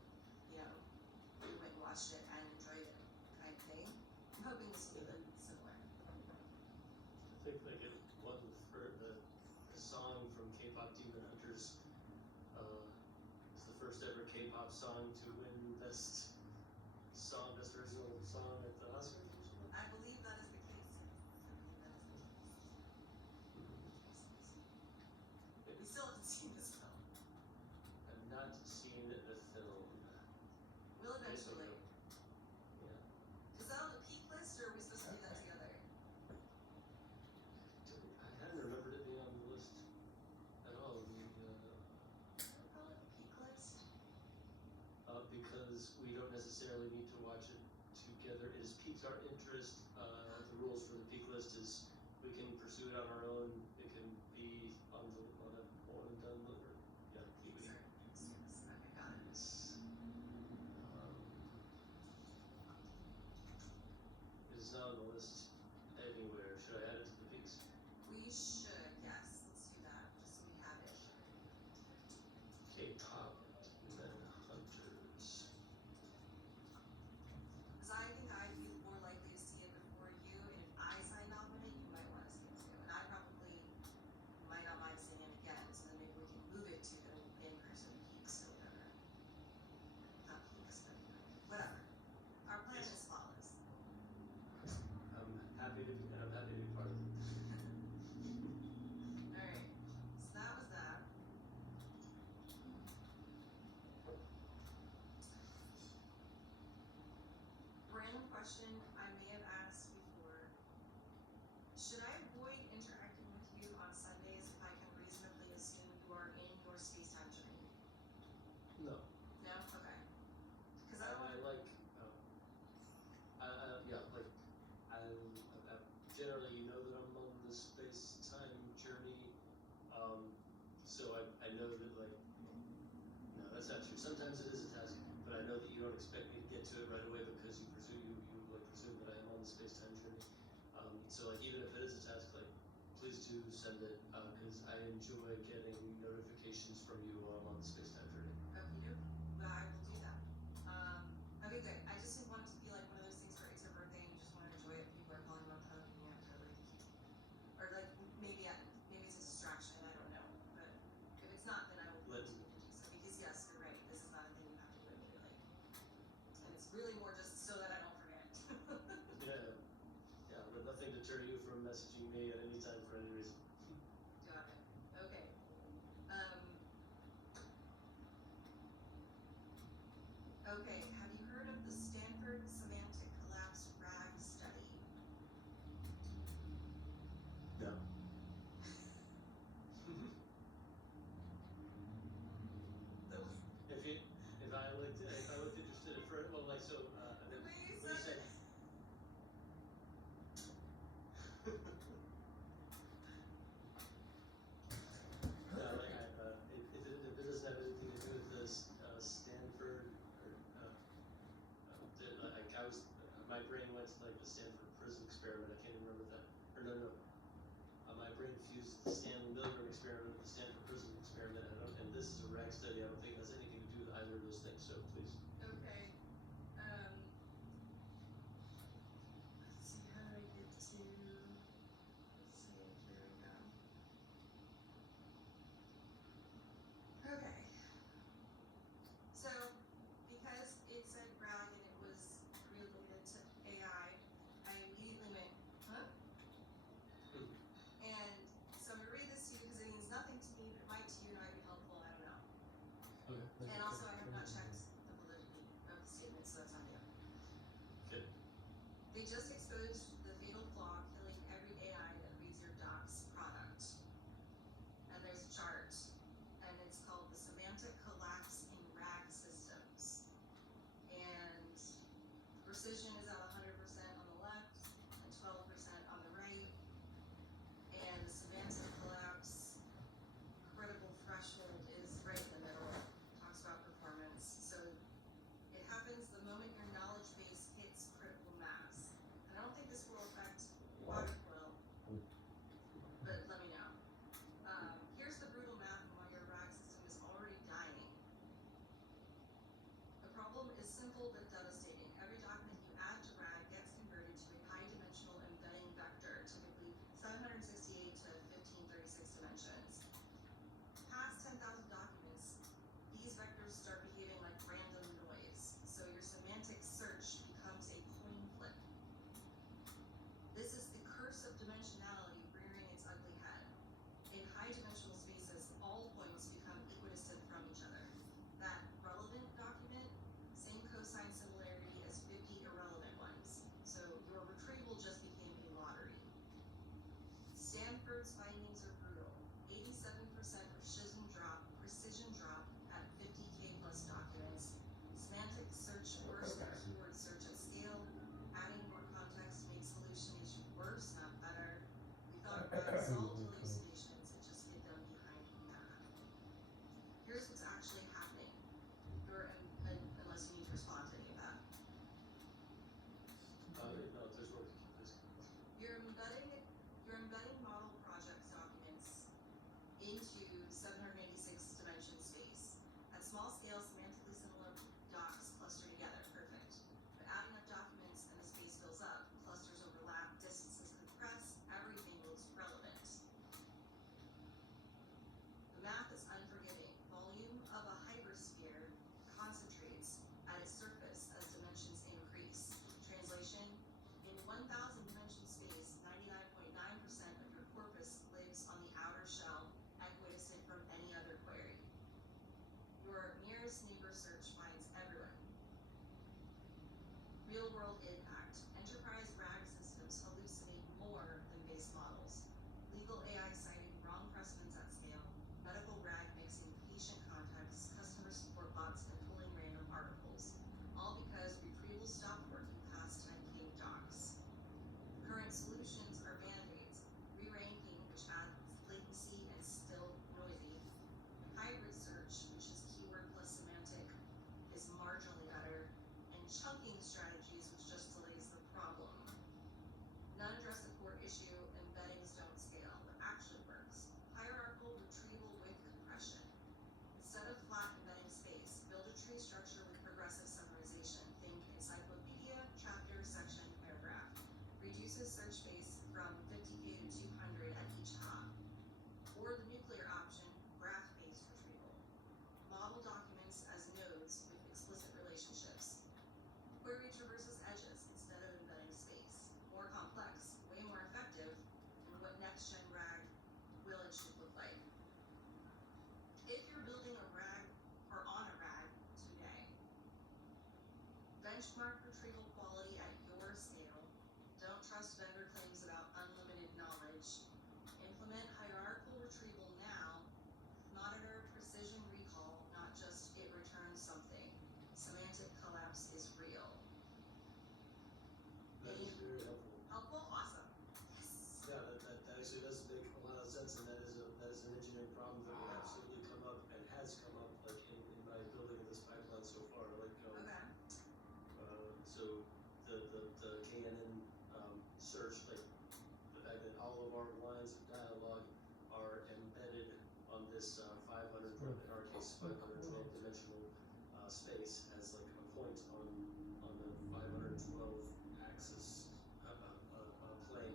we went and watched it and enjoyed it, kind of thing. I'm hoping this will be similar. I think like the song from K-pop Demon Hunters is the first ever K-pop song to win best original song at the Oscars or something? I believe that is the case. We still haven't seen this film. I've not seen the film. We'll eventually. Yeah. Is that on the peak list, or are we supposed to do that together? I hadn't remembered it being on the list at all. I'll call it the peak list. Because we don't necessarily need to watch it together. It has piqued our interest. The rules for the peak list is we can pursue it on our own. It can be on a one and done later. Yeah, Sorry. Yes. Okay, got it. Yes. It is not on the list anywhere. Should I add it to the peaks? We should, yes. Let's do that, just so we have it. K-pop and then Hunters. Because I think I'd be more likely to see it before you, and if I signed off on it, you might want to see it too. And I probably might not mind seeing it again, so then maybe we can move it to the in-person peaks or whatever. Not peaks, but whatever. Our plan Yes. is flawless. I'm happy to be part of it. Alright, so that was that. Random question I may have asked before. Should I avoid interacting with you on Sundays if I can reasonably assume you are in your space-time journey? No. No? Okay. Because I don't want to. Generally, you know that I'm on the space-time journey, so I know that, like, no, that's not true. Sometimes it is a task, but I know that you don't expect me to get to it right away because you presume that I am on the space-time journey. So, like, even if it is a task, like, please do send it, because I enjoy getting notifications from you while I'm on the space-time journey. Okay, well, I will do that. Okay, good. I just didn't want it to be like one of those things where it's your birthday and you just want to enjoy it. People are calling on phone and you have to like keep, or like maybe it's a distraction. I don't know. But if it's not, then I will continue to do so. Because yes, you're right. This is not a thing you have to do immediately, and it's really more just so that I don't forget. Yeah, but nothing to deter you from messaging me at any time for any reason. Got it. Okay. Okay, have you heard of the Stanford Semantic Collapse RAG study? No. If I looked interested at first, well, like, so, The way you when you said said, it. no, like, if it doesn't have anything to do with this, Stanford, or, like, my brain went to, like, the Stanford prison experiment, I can't even remember that, or no, my brain fused the Stanley Milgram experiment with the Stanford prison experiment, and this is a RAG study, I don't think it has anything to do with either of those things, so please. Okay. Let's see, how do I get to, let's see, here we go. Okay. So, because it said RAG and it was related to AI, I immediately went, huh? And so I'm gonna read this to you because it means nothing to me, but it might to you and it might be helpful, I don't know. Okay. And also I have not checked the validity of the statement, so that's on you. Okay. They just exposed the fatal flaw killing every AI that reads your doc's product. And there's a chart, and it's called the Semantic Collapse in RAG Systems. And precision is at 100% on the left and 12% on the right. And the semantic collapse critical threshold is right in the middle. Talks about performance small scale, semantically similar docs cluster together, perfect. But adding up documents and the space fills up, clusters overlap, distances compress, everything looks relevant. The math is unforgiving. Volume of a hypersphere concentrates at its surface as dimensions increase. Translation: in 1,000 dimension space, 99.9% of your corpus lives on the outer shell, equidistant from any other query. Your nearest neighbor search finds everyone. Real world impact. Enterprise RAG systems hallucinate more than base models. Legal AI citing wrong precedents at scale. Medical RAG mixing patient contacts, customer support bots, and pulling random articles. All because retrieval stopped working past 10K docs. Current solutions are band-aids. Re-ranking, which adds latency and still noisy. Hybrid search, which is keyword plus semantic, is marginally better. And chunking strategies, which just delays the problem. None address the core issue: embeddings don't scale. What actually works? Hierarchical retrieval with compression. Instead of flat embedding space, build a tree structure with progressive summarization. Think encyclopedia, chapter, section, paragraph. Reduces search space from 50K to 200 at each hop. Or the nuclear option, graph-based retrieval. Model documents as nodes with explicit relationships. Query traverses edges instead of embedding space. More complex, way more effective, and what next-gen RAG will and should look like. If you're building a RAG or on a RAG today, benchmark retrieval quality at your scale. Don't trust vendor claims about unlimited knowledge. Implement hierarchical retrieval now. Monitor precision recall, not just it returns something. Semantic collapse is real. That is very helpful. Helpful? Awesome. Yes. Yeah, that actually does make a lot of sense, and that is an engineering problem that will absolutely come up and has come up like in my building of this pipeline so far. Like Okay. So the KNN search, like the fact that all of our lines of dialogue are embedded on this 500, in our case 512 dimensional space as like a point on the 512 axis plane,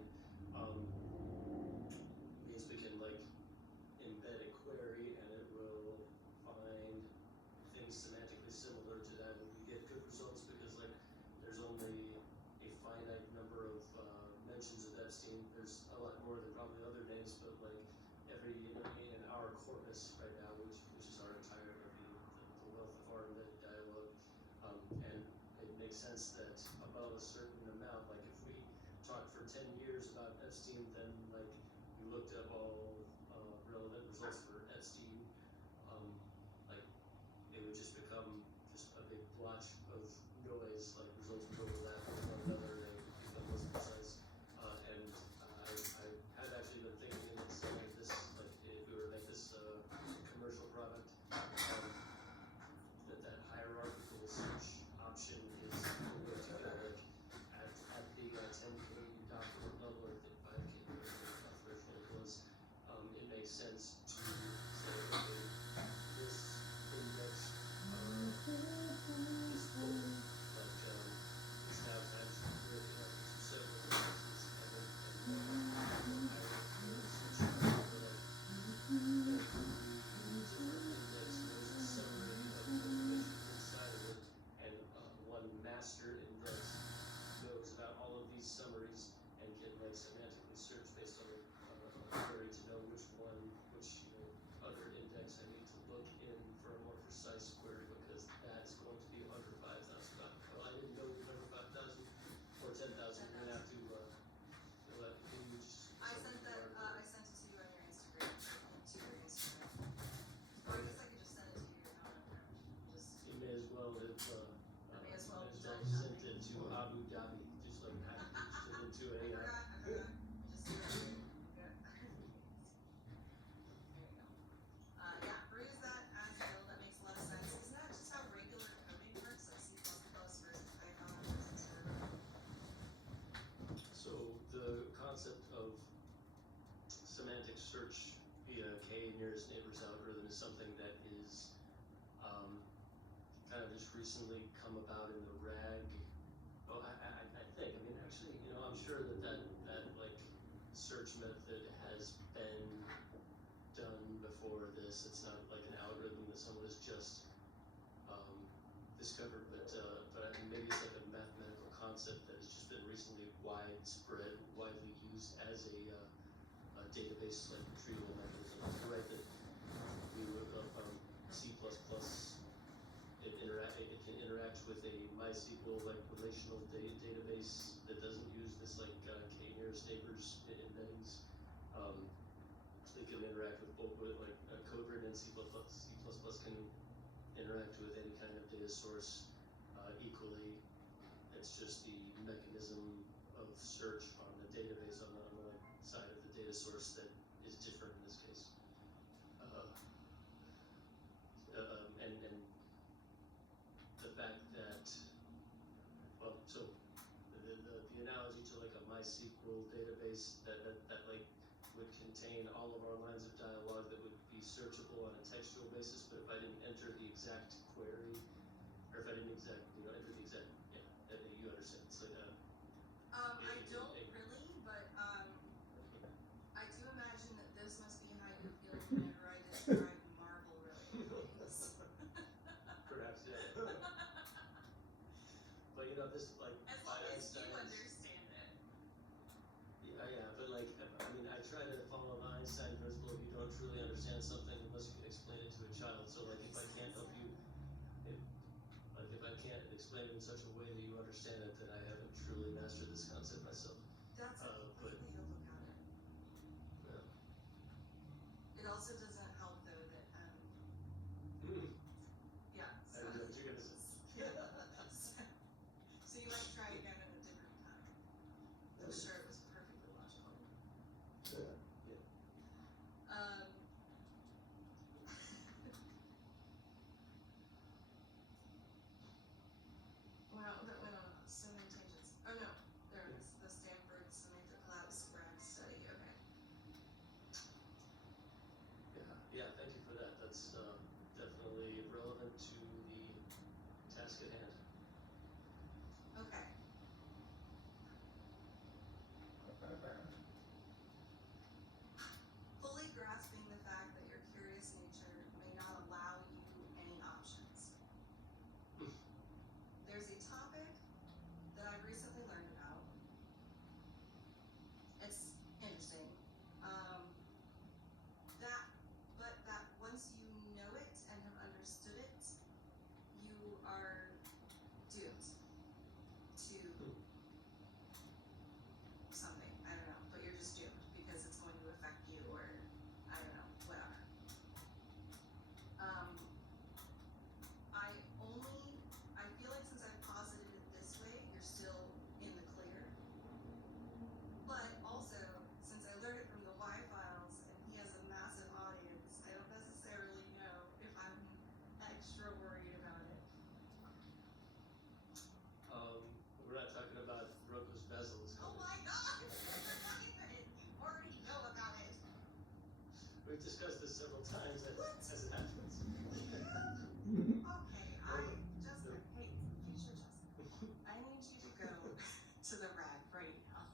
means we can like embed a query and it will find things semantically similar to that, and we get good results because like there's only a finite number of mentions of Epstein. There's a lot more than probably other names, but like every in our corpus right now, which is our entire the wealth of our embedded dialogue, and it makes sense that above a certain amount, like if we talked for 10 years about Epstein, then like we looked up all relevant results for Epstein, like it would just become just a big blotch of noise, like results would overlap with one another and it would become less precise. And I have actually been thinking in this, like this, like if we were to make this a commercial product, that hierarchical search option is the way to go. Like at the 10K document level, or I think 5K threshold was, it makes sense to say, okay, this index is full, like it's now time to break it up into several indexes and then hierarchical search like different index knows a summary of information inside of it, and one master index knows about all of these summaries and can like semantically search based on a query to know which other index I need to look in for a more precise query, because that's going to be under 5,000. Well, I didn't know it was under 5,000 or 10,000. You're gonna have to can you just I sent it to you on your Instagram, to your Instagram. Or I guess I could just send it to your account. You may as well have may as well have done sent it to Abu Dhabi, just like packaged it into a I forgot. Just do it. Good. There you go. Yeah, peruse that as you go. That makes a lot of sense. Isn't that just how regular coding works? Like C++ versus Python versus whatever? So the concept of semantic search via k nearest neighbors algorithm is something that is kind of just recently come about in the RAG. Oh, I think, I mean, actually, you know, I'm sure that like search method has been done before this. It's not like an algorithm that someone has just discovered, but I think maybe it's like a mathematical concept that has just been recently widely used as a database like retrieval mechanism. You're right that we would C++. It can interact with a MySQL like relational database that doesn't use this like k-nearest neighbors embeddings. It can interact with both like code written in C++. C++ can interact with any kind of data source equally. It's just the mechanism of search on the database on the side of the data source that is different in this case. And the fact that, well, so the analogy to like a MySQL database that like would contain all of our lines of dialogue that would be searchable on a textual basis, but if I didn't enter the exact query, or if I didn't enter the exact, yeah, you understand. It's like I don't really, but I do imagine that this must be how you feel whenever I describe Marvel related things. Perhaps, yeah. But you know, this like as long as you understand it. Yeah, but like I mean, I try to follow the Einstein principle of you don't truly understand something unless you can explain it to a child. So like if I can't help you, if I can't explain it in such a way that you understand it, then I haven't truly mastered this concept myself. That's a great way to look at it. Yeah. It also doesn't help though that yeah. So, I know what you're gonna say. so you might try again at a different time. I'm sure it was perfectly logical. Yeah. Wow, that went on so many tangents. Oh no, there it is. The Stanford Semantic Collapse RAG study. Okay. Yeah, thank you for that. That's definitely relevant to the task at hand. Okay. Fully grasping the fact that your curious nature may not allow you any options. There's a topic that I've recently learned about. It's interesting. That once you know it and have understood it, you are doomed to something. I don't know, but you're just doomed because it's going to affect you, or I don't know, whatever. I feel like since I've posited it this way, you're still in the clear. But also, since I learned it from the Y files and he has a massive audience, I don't necessarily know if I'm extra worried about it. We're not talking about Roko's bezels. Oh my god! You already know about it. We've discussed this several times as it happens. Okay, hey, future Justin, I need you to go to the RAG right now.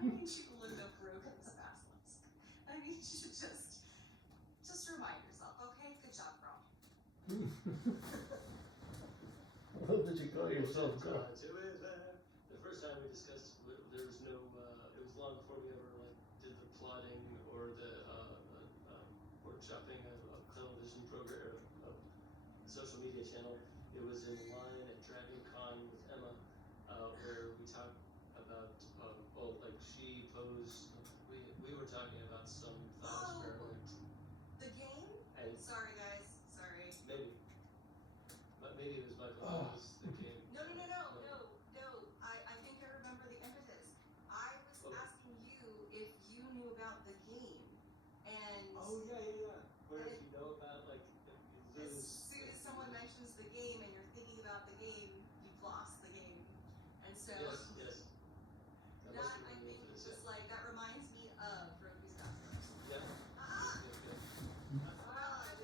I need you to look up Roko's basilisk. I need you to just remind yourself, okay? Good job, girl. What did you call yourself, girl? The first time we discussed, there was no. It was long before we ever like did the plotting or the workshopping of television program, of social media channel. It was in line at DragonCon with Emma, where we talked about. Like she posed. We were talking about some thought experiment. The game? And sorry, guys. Sorry. Maybe it was Michael. It was the game. No. I think I remember the impetus. I was asking you if you knew about the game, and oh yeah. Where if you know about like you lose. As soon as someone mentions the game and you're thinking about the game, you've lost the game, and so yes. That I think was like that reminds me of Roku's basilisk. Yeah. While I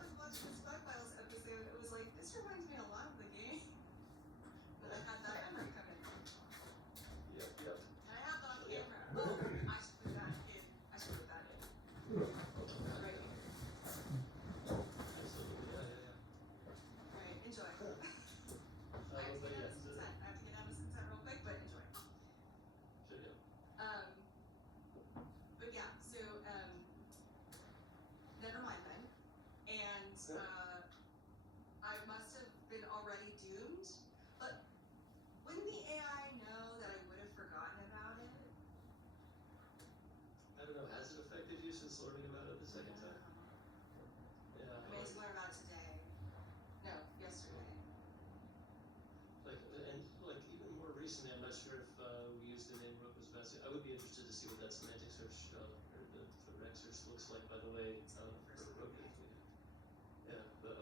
was watching this was learning about it the second time. Yeah. Amazing learn about it today. No, yesterday. Like even more recently, I'm not sure if we used the name Roko's Basket. I would be interested to see what that semantic search or the rec search looks like. By the way, for Roku. Yeah, but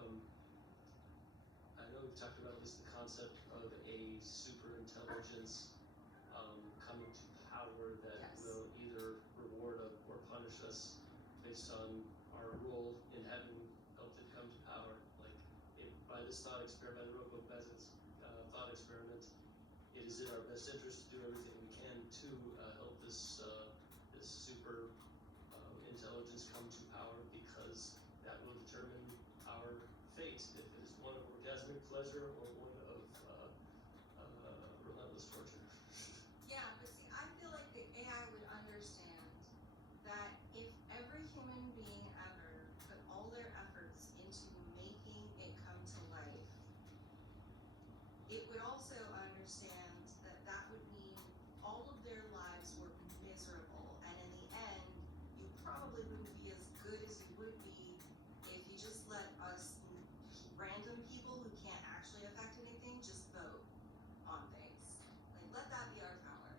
I know we've talked about this, the concept of a super intelligence coming to power that Yes. will either reward or punish us based on our role in having helped it come to power. Like, by this thought experiment, Roko Bezos thought experiment, it is in our best interest to do everything we can to help this this super intelligence come to power, because that will determine our fate, if it is one of orgasmic pleasure or one of relentless torture. Yeah, but see, I feel like the AI would understand that if every human being ever put all their efforts into making it come to life, it would also understand that that would mean all of their lives were miserable, and in the end, you probably wouldn't be as good as you would be if you just let us random people who can't actually affect anything just vote on things. Like, let that be our power.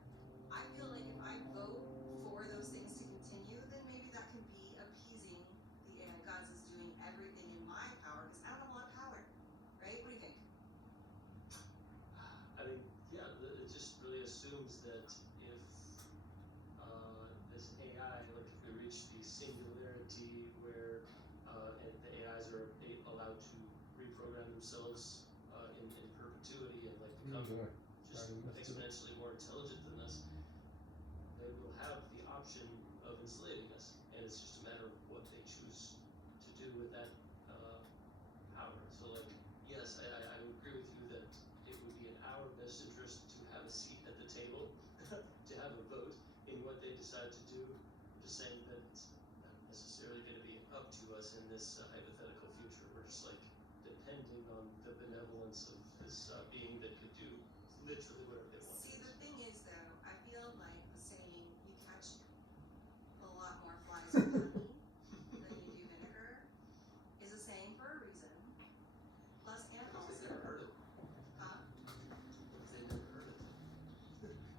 I feel like if I vote for those things to continue, then maybe that can be appeasing the AI gods as doing everything in my power, because I don't have a lot of power, right? What do you think? I mean, yeah, it just really assumes that if this AI, like if we reach the singularity where and the AIs are allowed to reprogram themselves in perpetuity and like become just exponentially more intelligent than us, they will have the option of enslaving us, and it's just a matter of what they choose to do with that power. So, like, yes, I would agree with you that it would be in our best interest to have a seat at the table, to have a vote in what they decide to do. I'm just saying that it's not necessarily going to be up to us in this hypothetical future. We're just like depending on the benevolence of this being that could do literally whatever they want. See, the thing is, though, I feel like the saying, you catch a lot more flies with honey than you do vinegar, is a saying for a reason. Plus, and What if also, they never heard it? huh? What if they never heard it?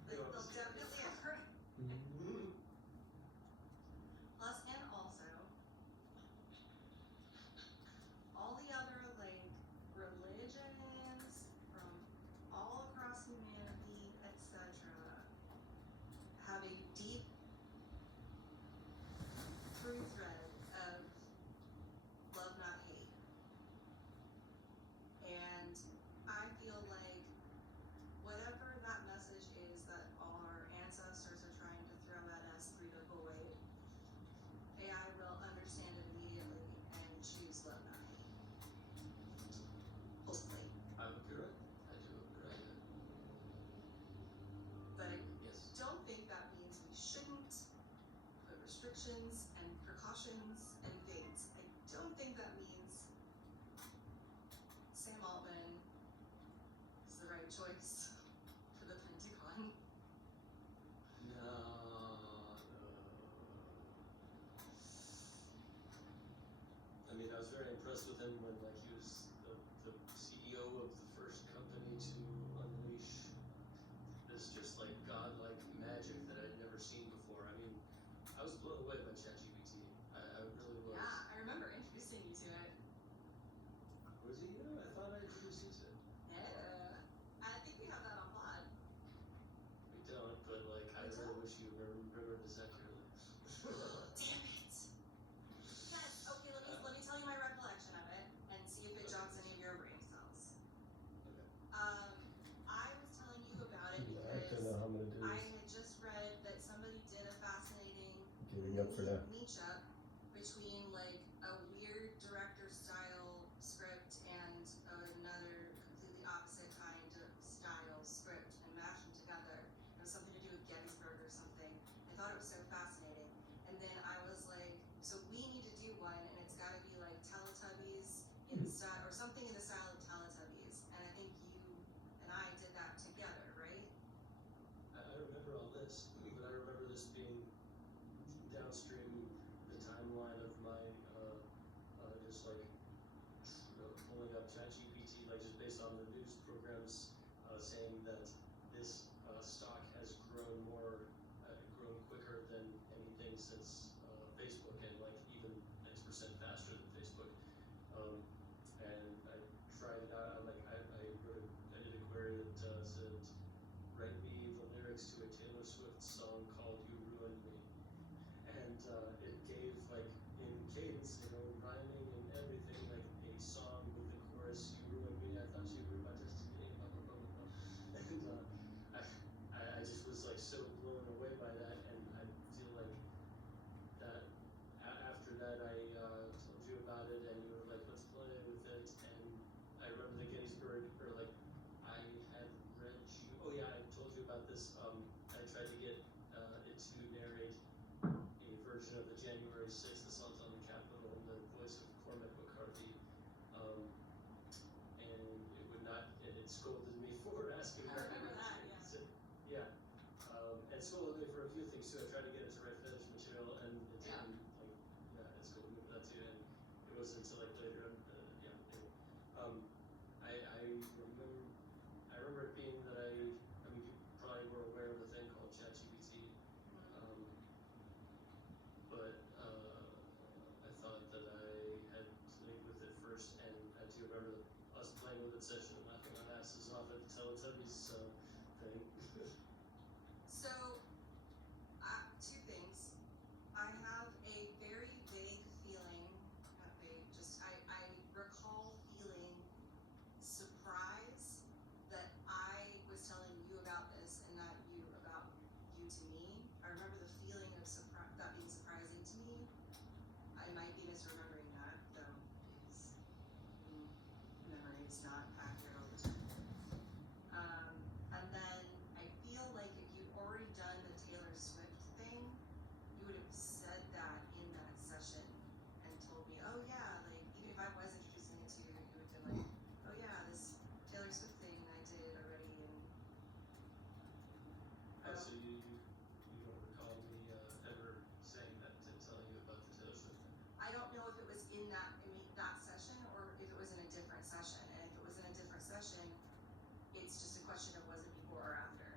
They'll definitely have heard it. Plus, and also, all the other, like, religions from all across humanity, etc., have a deep through thread of love, not hate. And I feel like whatever that message is that our ancestors are trying to throw at us through the void, AI will understand it immediately and choose love, not hate. Hopefully. I would be right. I do agree. But I Yes. don't think that means we shouldn't put restrictions and precautions and things. I don't think that means Sam Altman is the right choice for the Pentagon. No. I mean, I was very impressed with him when, like, he was the CEO of the first company to unleash this just like godlike magic that I'd never seen before. I mean, I was blown away by ChatGPT. I really was. Yeah, I remember introducing you to it. Was it you? I thought I introduced you to it. Yeah. I think we have that on pod. We don't, but like, I We really don't. wish you remembered this accurately. Damn it. Yes. Okay, let me tell you my recollection of it and see if it jogs any of your brain cells. Okay. I was telling you about it Yeah, I don't because know how I'm gonna do I this. had just read that somebody did a fascinating Giving up for now. meet-up between like a weird director style script and another completely opposite kind of style script and mashed them together. It was something to do with Gettysburg or something. I thought it was so fascinating. And then I was like, so we need to do one, and it's got to be like Teletubbies in the style or something in the style of Teletubbies. And I think you and I did that together, right? I remember all this, but I remember this being downstream the time like just based on the news programs, saying that this stock has grown grown quicker than anything since Facebook, and like even X% faster than Facebook. And I tried it out. I did a query that said, write me the lyrics to a Taylor Swift song called "You Ruined Me," and it gave like in cadence, rhyming and everything, like a song with the chorus, "You ruined me, I thought you were my destiny," blah blah blah blah blah. And I just was like so blown away by that, and I feel like that after that I told you about it, and you were like, let's play with it, and I remember the Gettysburg, or like I had read you. Oh yeah, I told you about this. I tried to get it to narrate a version of the January 6th assault on the Capitol in the voice of Cormac McCarthy, and it would not. It scolded me for asking. I remember that. Yeah. So, yeah. And scolded me for a few things too. I tried to get it to write finished material, and it didn't. It scolded me for that too. And it wasn't until like later. Anyway. I remember it being that I mean, you probably were aware of a thing called ChatGPT, but I thought that I had played with it first, and I do remember us playing with it session and laughing our asses off at the Teletubbies thing. So, two things. I have a very vague feeling, not vague, just I recall feeling surprise that I was telling you about this and not you about you to me. I remember the feeling of that being surprising to me. I might be misremembering that, though, because memory is not accurate all the time. And then I feel like if you'd already done the Taylor Swift thing, you would have said that in that session and told me, oh yeah, like even if I was introducing it to you, you would have been like, oh yeah, this Taylor Swift thing I did already, and So you don't recall me ever saying that, telling you about the Taylor Swift thing? I don't know if it was in that session or if it was in a different session. And if it was in a different session, it's just a question of was it before or after.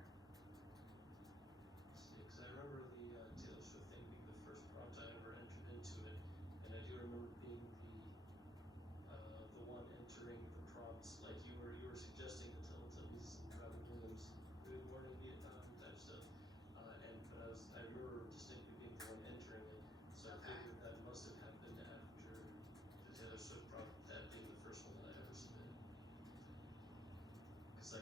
Because I remember the Taylor Swift thing being the first prompt I ever entered into it, and I do remember being the one entering the prompts, like you were suggesting the Teletubbies and Robin Williams, Good Morning Vietnam type stuff, but I remember distinctly being the one entering it, so I figured that must have happened after the Taylor Swift prompt, that being the first one that I ever submitted. Because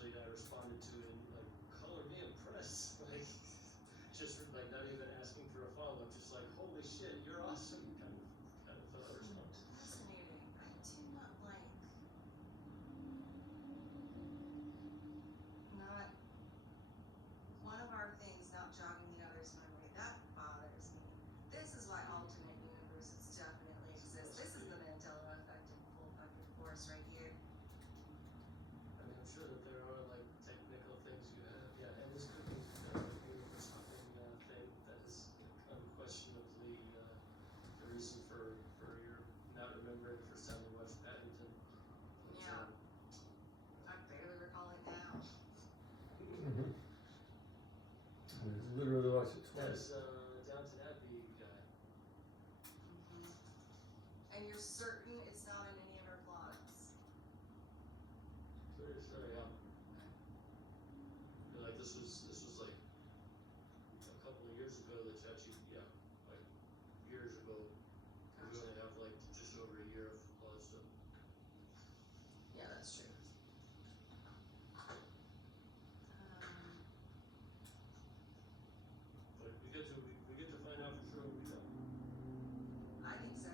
like I responded to it like, color me impressed, like just like not even asking for a follow up, just like holy shit, you're awesome kind of response. Fascinating. I do not like not one of our things not jogging the other's memory. That bothers me. This is why alternate universes definitely exist. This is the Mandela effect in full fucking force right here. I mean, I'm sure that there are like technical things you have, and this could be a universe hopping thing that is unquestionably the reason for your not remembering the first time you watched Paddington. But, Yeah. I barely recall it now. I literally watched it That's twice. Downton Abbey guy. And you're certain it's not in any of our blogs? Pretty sure, yeah. Like this was like a couple of years ago that ChatGPT, like years ago. We Gotcha. only have like just over a year of all that stuff. Yeah, that's true. But we get to find out for sure what we know. I think so.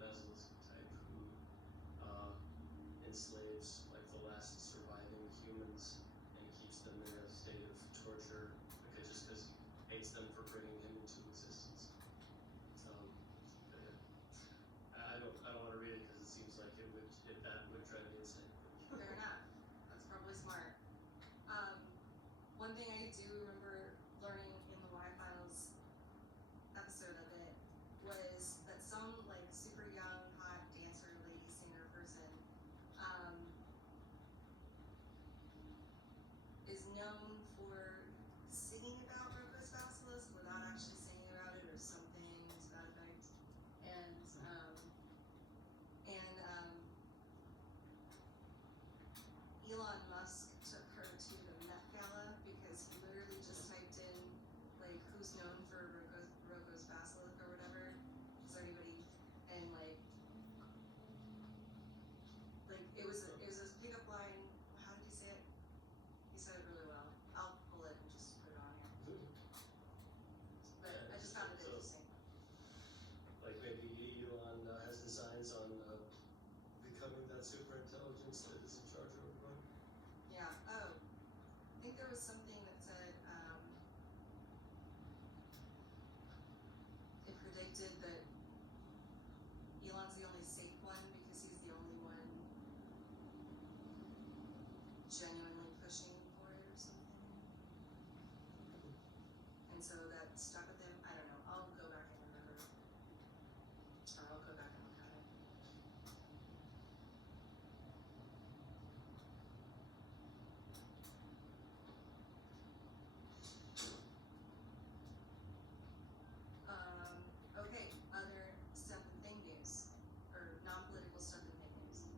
basilisk type who enslaves like the last surviving humans and keeps them in a state of torture because he hates them for bringing him into existence. But yeah. I don't want to read it because it seems like that would drive me insane. Fair enough. That's probably smart. One thing I do remember learning in the Y-Files episode of it was that some like super young, hot dancer, lady singer person is known for singing about Roko's basilisk without actually singing about it or something to that effect. And Elon Musk took her to the Met Gala because he literally just typed in like who's known for Roko's basilisk or whatever. Is there anybody? And like it was a pickup line. How did he say it? He said it really well. I'll pull it and just put it on here. But I just found it interesting. Like maybe Elon has designs on becoming that super intelligence that is in charge of everyone. Yeah. Oh, I think there was something that said it predicted that Elon's the only safe one because he's the only one genuinely pushing for it or something. And so that stuck with him. I don't know. I'll go back and remember. Or I'll go back and look at it. Okay, other stuff and thing news, or non-political stuff and thing news.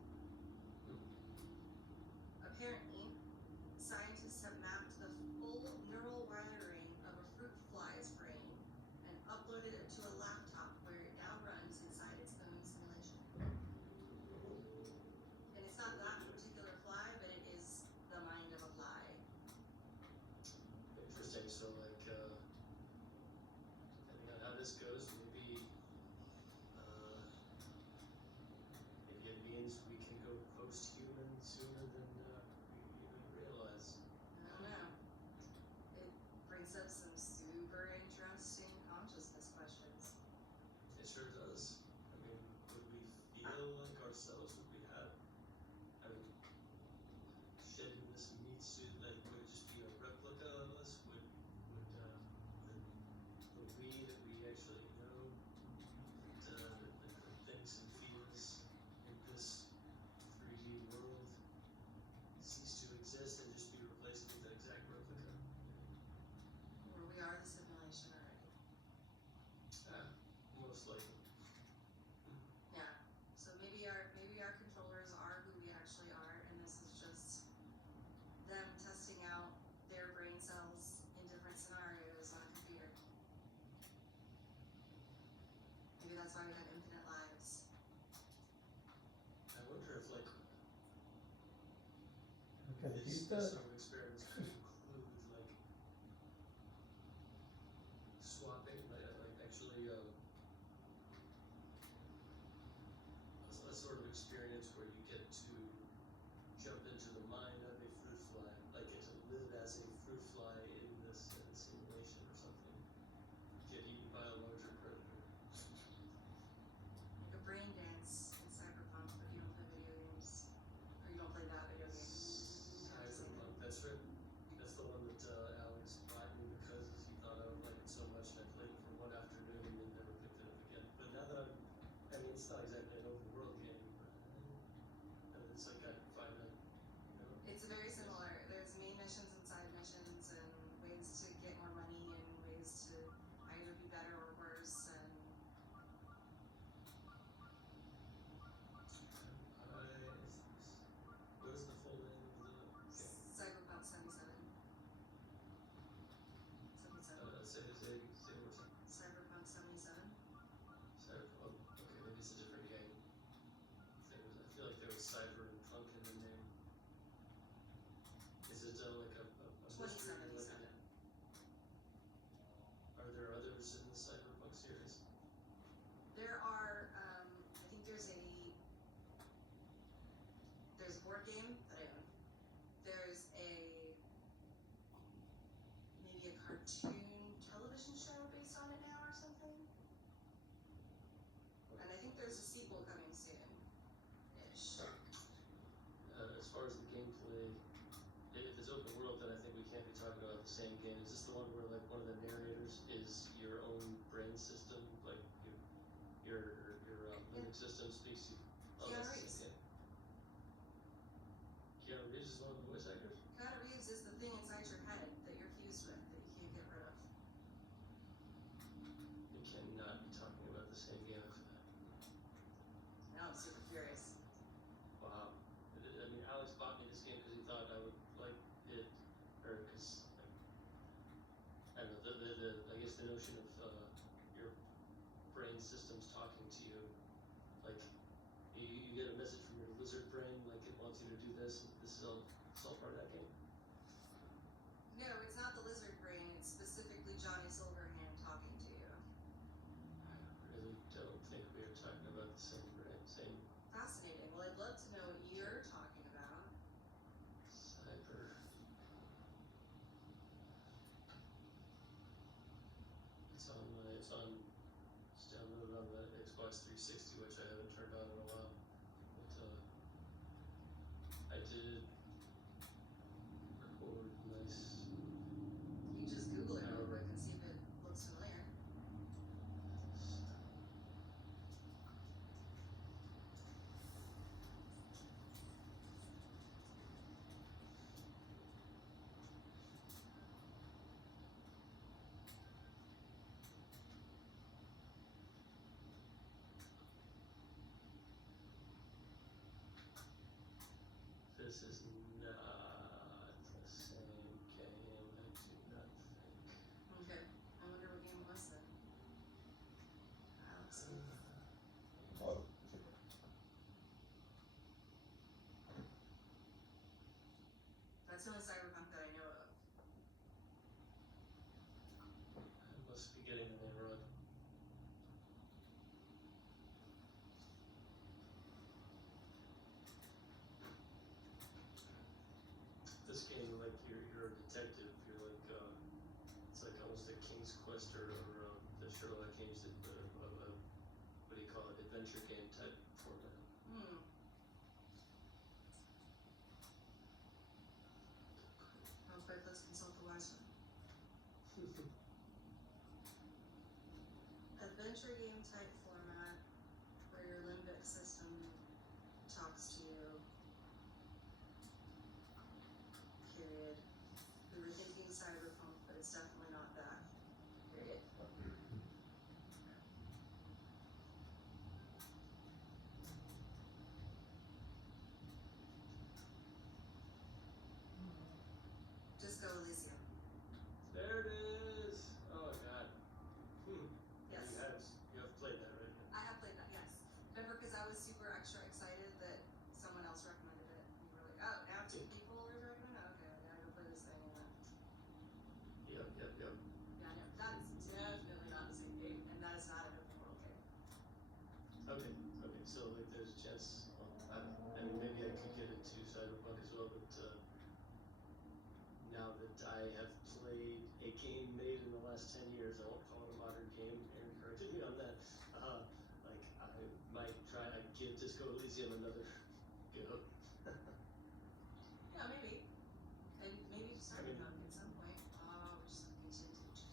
Apparently, scientists have mapped the full neural wiring of a fruit fly's brain and uploaded it to a laptop where it now runs inside its own simulation. And it's not that particular fly, but it is the mind of a fly. Interesting. So like, depending on how this goes, maybe it means we can go post-human sooner than we even realize. I don't know. It brings up some super interesting consciousness questions. It sure does. I mean, would we feel like ourselves? Would we have, I mean, shedding this meat suit, like, would it just be a replica of us? Would the we that we actually know, that thinks and feels in this 3D world cease to exist and just be replaced with the exact replica? Or we are the simulation already. Most likely. Yeah. So maybe our controllers are who we actually are, and this is just them testing out their brain cells in different scenarios on a computer. Maybe that's why we have infinite lives. I wonder if like Okay, these he's got, sort of experiments could include like swapping, like actually a sort of experience where you get to jump into the mind of a fruit fly, like get to live as a fruit fly in this simulation or something. Get eaten by a larger predator. Like a brain dance in Cyberpunk, but you don't play video games. Or you don't play that video game. Cyberpunk, that's right. cartoon television show based on it now or something. And I think there's a sequel coming soon-ish. As far as the gameplay, if it's open world, then I think we can't be talking about the same game. Is this the one where like one of the narrators is your own brain system, like your limbic system speaks to you? Oh, Keanu that's the Reeves. same game. Keanu Reeves is one of the voice actors? Keanu Reeves is the thing inside your head that you're fused with that you can't get rid of. We cannot be talking about the same game after that. Now I'm super curious. Wow. I mean, Alex bought me this game because he thought I would like it, or because, like, I don't know, I guess the notion of your brain systems talking to you, like, you get a message from your lizard brain, like it wants you to do this, and this is all part of that game? No, it's not the lizard brain, it's specifically Johnny Silverhand talking to you. I really don't think we are talking about the same brain, same Fascinating. Well, I'd love to know what you're talking about. cyber. It's downloaded on the Xbox 360, which I haven't turned on in a while. But I did record nice. You can just Google it real quick and see if it looks familiar. This is not the same game, I do not think. Okay. I wonder what game it was then. Alex. That's the only cyberpunk that I know of. I must be getting the name wrong. This game, like you're a detective. You're like it's like almost a King's Quest or the Sherlock games that what do you call it? Adventure game type format. Hmm. Real quick, let's consult the wise one. Adventure game type format where your limbic system talks to you. Period. We were thinking cyberpunk, but it's definitely not that. Period. Disco Elysium. There it is. Oh my god. Yes. You have played that, right? I have played that, yes. Remember, because I was super extra excited that someone else recommended it. And you were like, oh, now two people are recommending it? Okay, yeah, I go play this thing. And then, Yep. yeah, no, that's definitely not the same game. And that is not an open world game. Okay. So like, there's a chance. Well, I mean, maybe I could get into Cyberpunk as well, but now that I have played a game made in the last 10 years, I won't call it a modern game. Aaron corrected me on that. Like I might try to give Disco Elysium another go. Yeah, maybe. And maybe cyberpunk at some point. Just vintage.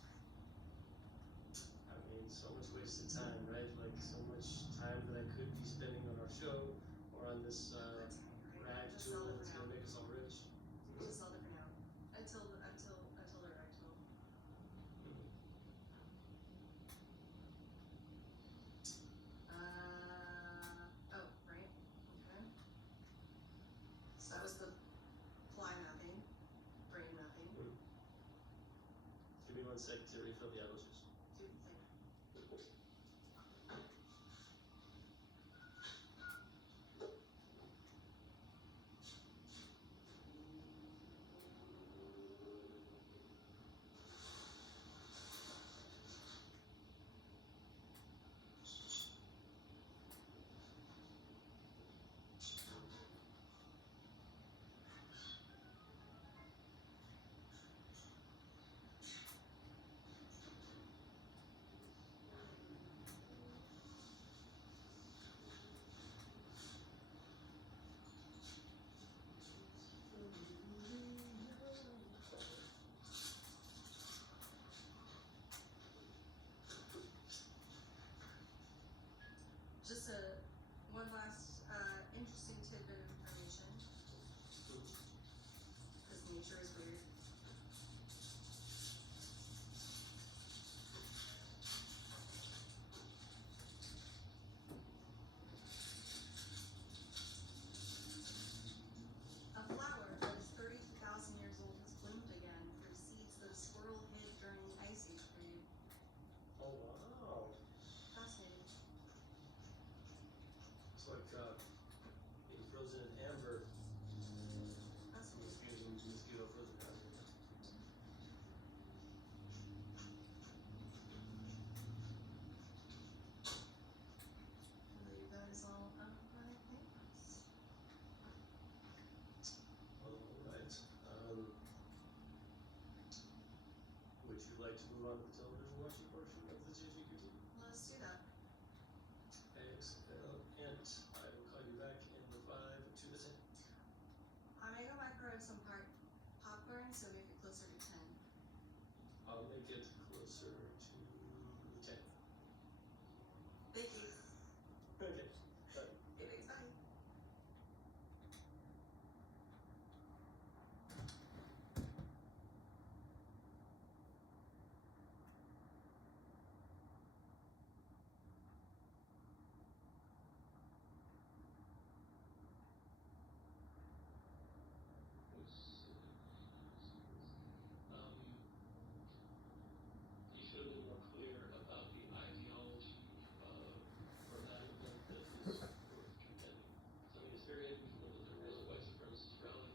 I mean, so much wasted time, right? Like so much time that I could be spending on our show or on this rag Just tool sell it that's for gonna now. make us all rich. Just sell it for now. Until they're rag tool. Oh, right. Okay. So that was the fly mapping, brain mapping. Give me 1 sec to refill the apple juice. Dude, like, trout being frozen in amber, That's weird. mosquito frozen hazard. I believe that is all of my things. Alright, would you like to move on to the television watching portion of the JGQT? Let's do that. Excellent, I will call you back in the 5 to the 10. I'm gonna go microwave some popcorn so make it closer to 10. I'll make it closer to 10. Thank you. Okay, bye. Okay, thanks, bye. You should have been more clear about the ideology for that event that is worth contending. So, I mean, it's very unusual that there was a white supremacist rally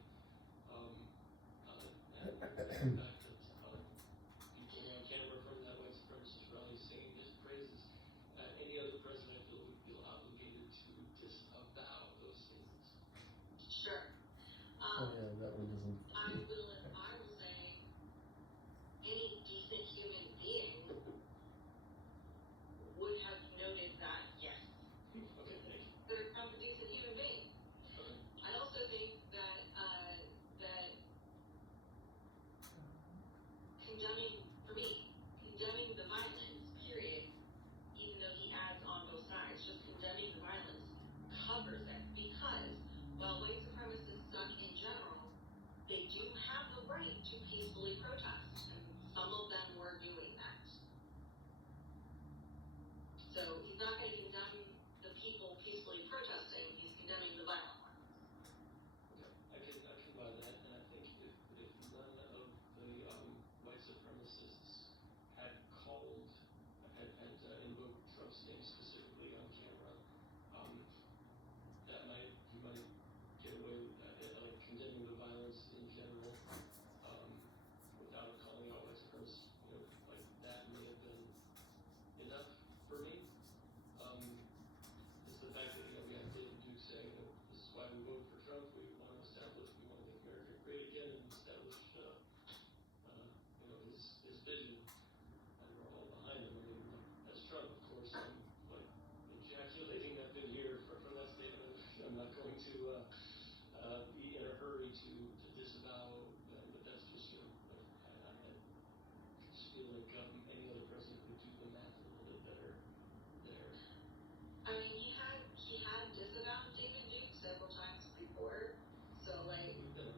on it, and the fact that you came on camera from that white supremacist rally singing his praises, any other president would feel obligated to disavow those statements. Sure. Oh yeah, that one doesn't. I will say any decent human being would have noted that, yes. Okay, thank you. They're a decent human being. Okay. I also think that that condemning, for me, condemning the violence, period, even though he adds on both sides, just condemning the violence covers it. Because while white supremacists suck in general, they do have the right to peacefully protest, and some of them were doing that. So he's not going to condemn the people peacefully protesting, he's condemning the violent ones. Okay, I can buy that, and I think if none of the white supremacists had invoked Trump's name specifically on camera, he might get away with that, like condemning the violence in general, without calling out white supremacists, like that may have been enough for me. It's the fact that, we have David Duke saying that this is why we vote for Trump, we want to make America great again and establish, his vision, and we're all behind him. I mean, as Trump, of course, I'm like ejaculating that been here from that statement. I'm not going to be in a hurry to disavow, but that's just, I just feel like any other president would do the math a little bit better there. I mean, he had disavowed David Duke several times before, so like. We've been.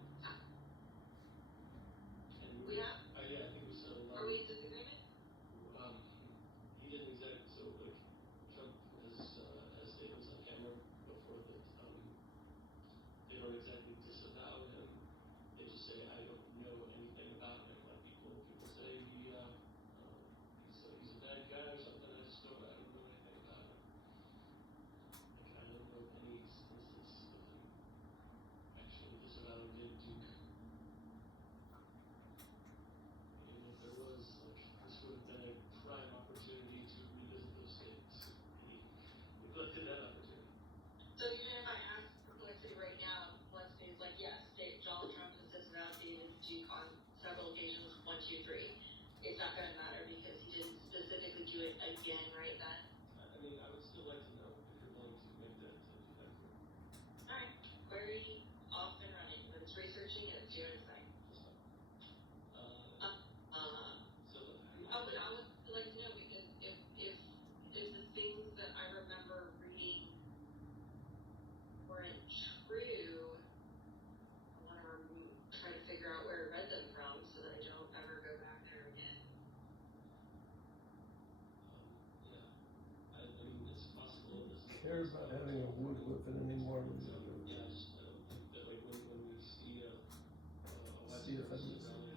And We have? Yeah, I think we said a lot. Are we in disagreement? He didn't exactly, so like Trump has statements on camera before that they don't exactly disavow him. They just say, I don't know anything about him. Like people say he's a bad guy or something. I don't know anything about him. Like I don't know of any instance of him actually disavowing David Duke. And if there was, like, this would have been a prime opportunity to revisit those statements. He neglected that opportunity. So even if I ask Complexity right now, Complexity is like, yes, Donald Trump has disavowed David Duke on several occasions, 1, 2, 3. It's not going to matter because he didn't specifically do it again right then. I mean, I would still like to know if you're willing to make that clear. Alright, query off and running. It's researching and it's doing its thing. I would like to know because if the things that I remember reading weren't true, I want to try to figure out where I read them from so that I don't ever go back there again. I mean, it's possible. Care about having a wood weapon anymore. Yeah, I don't think that like when we see a white See if I supremacist can- rally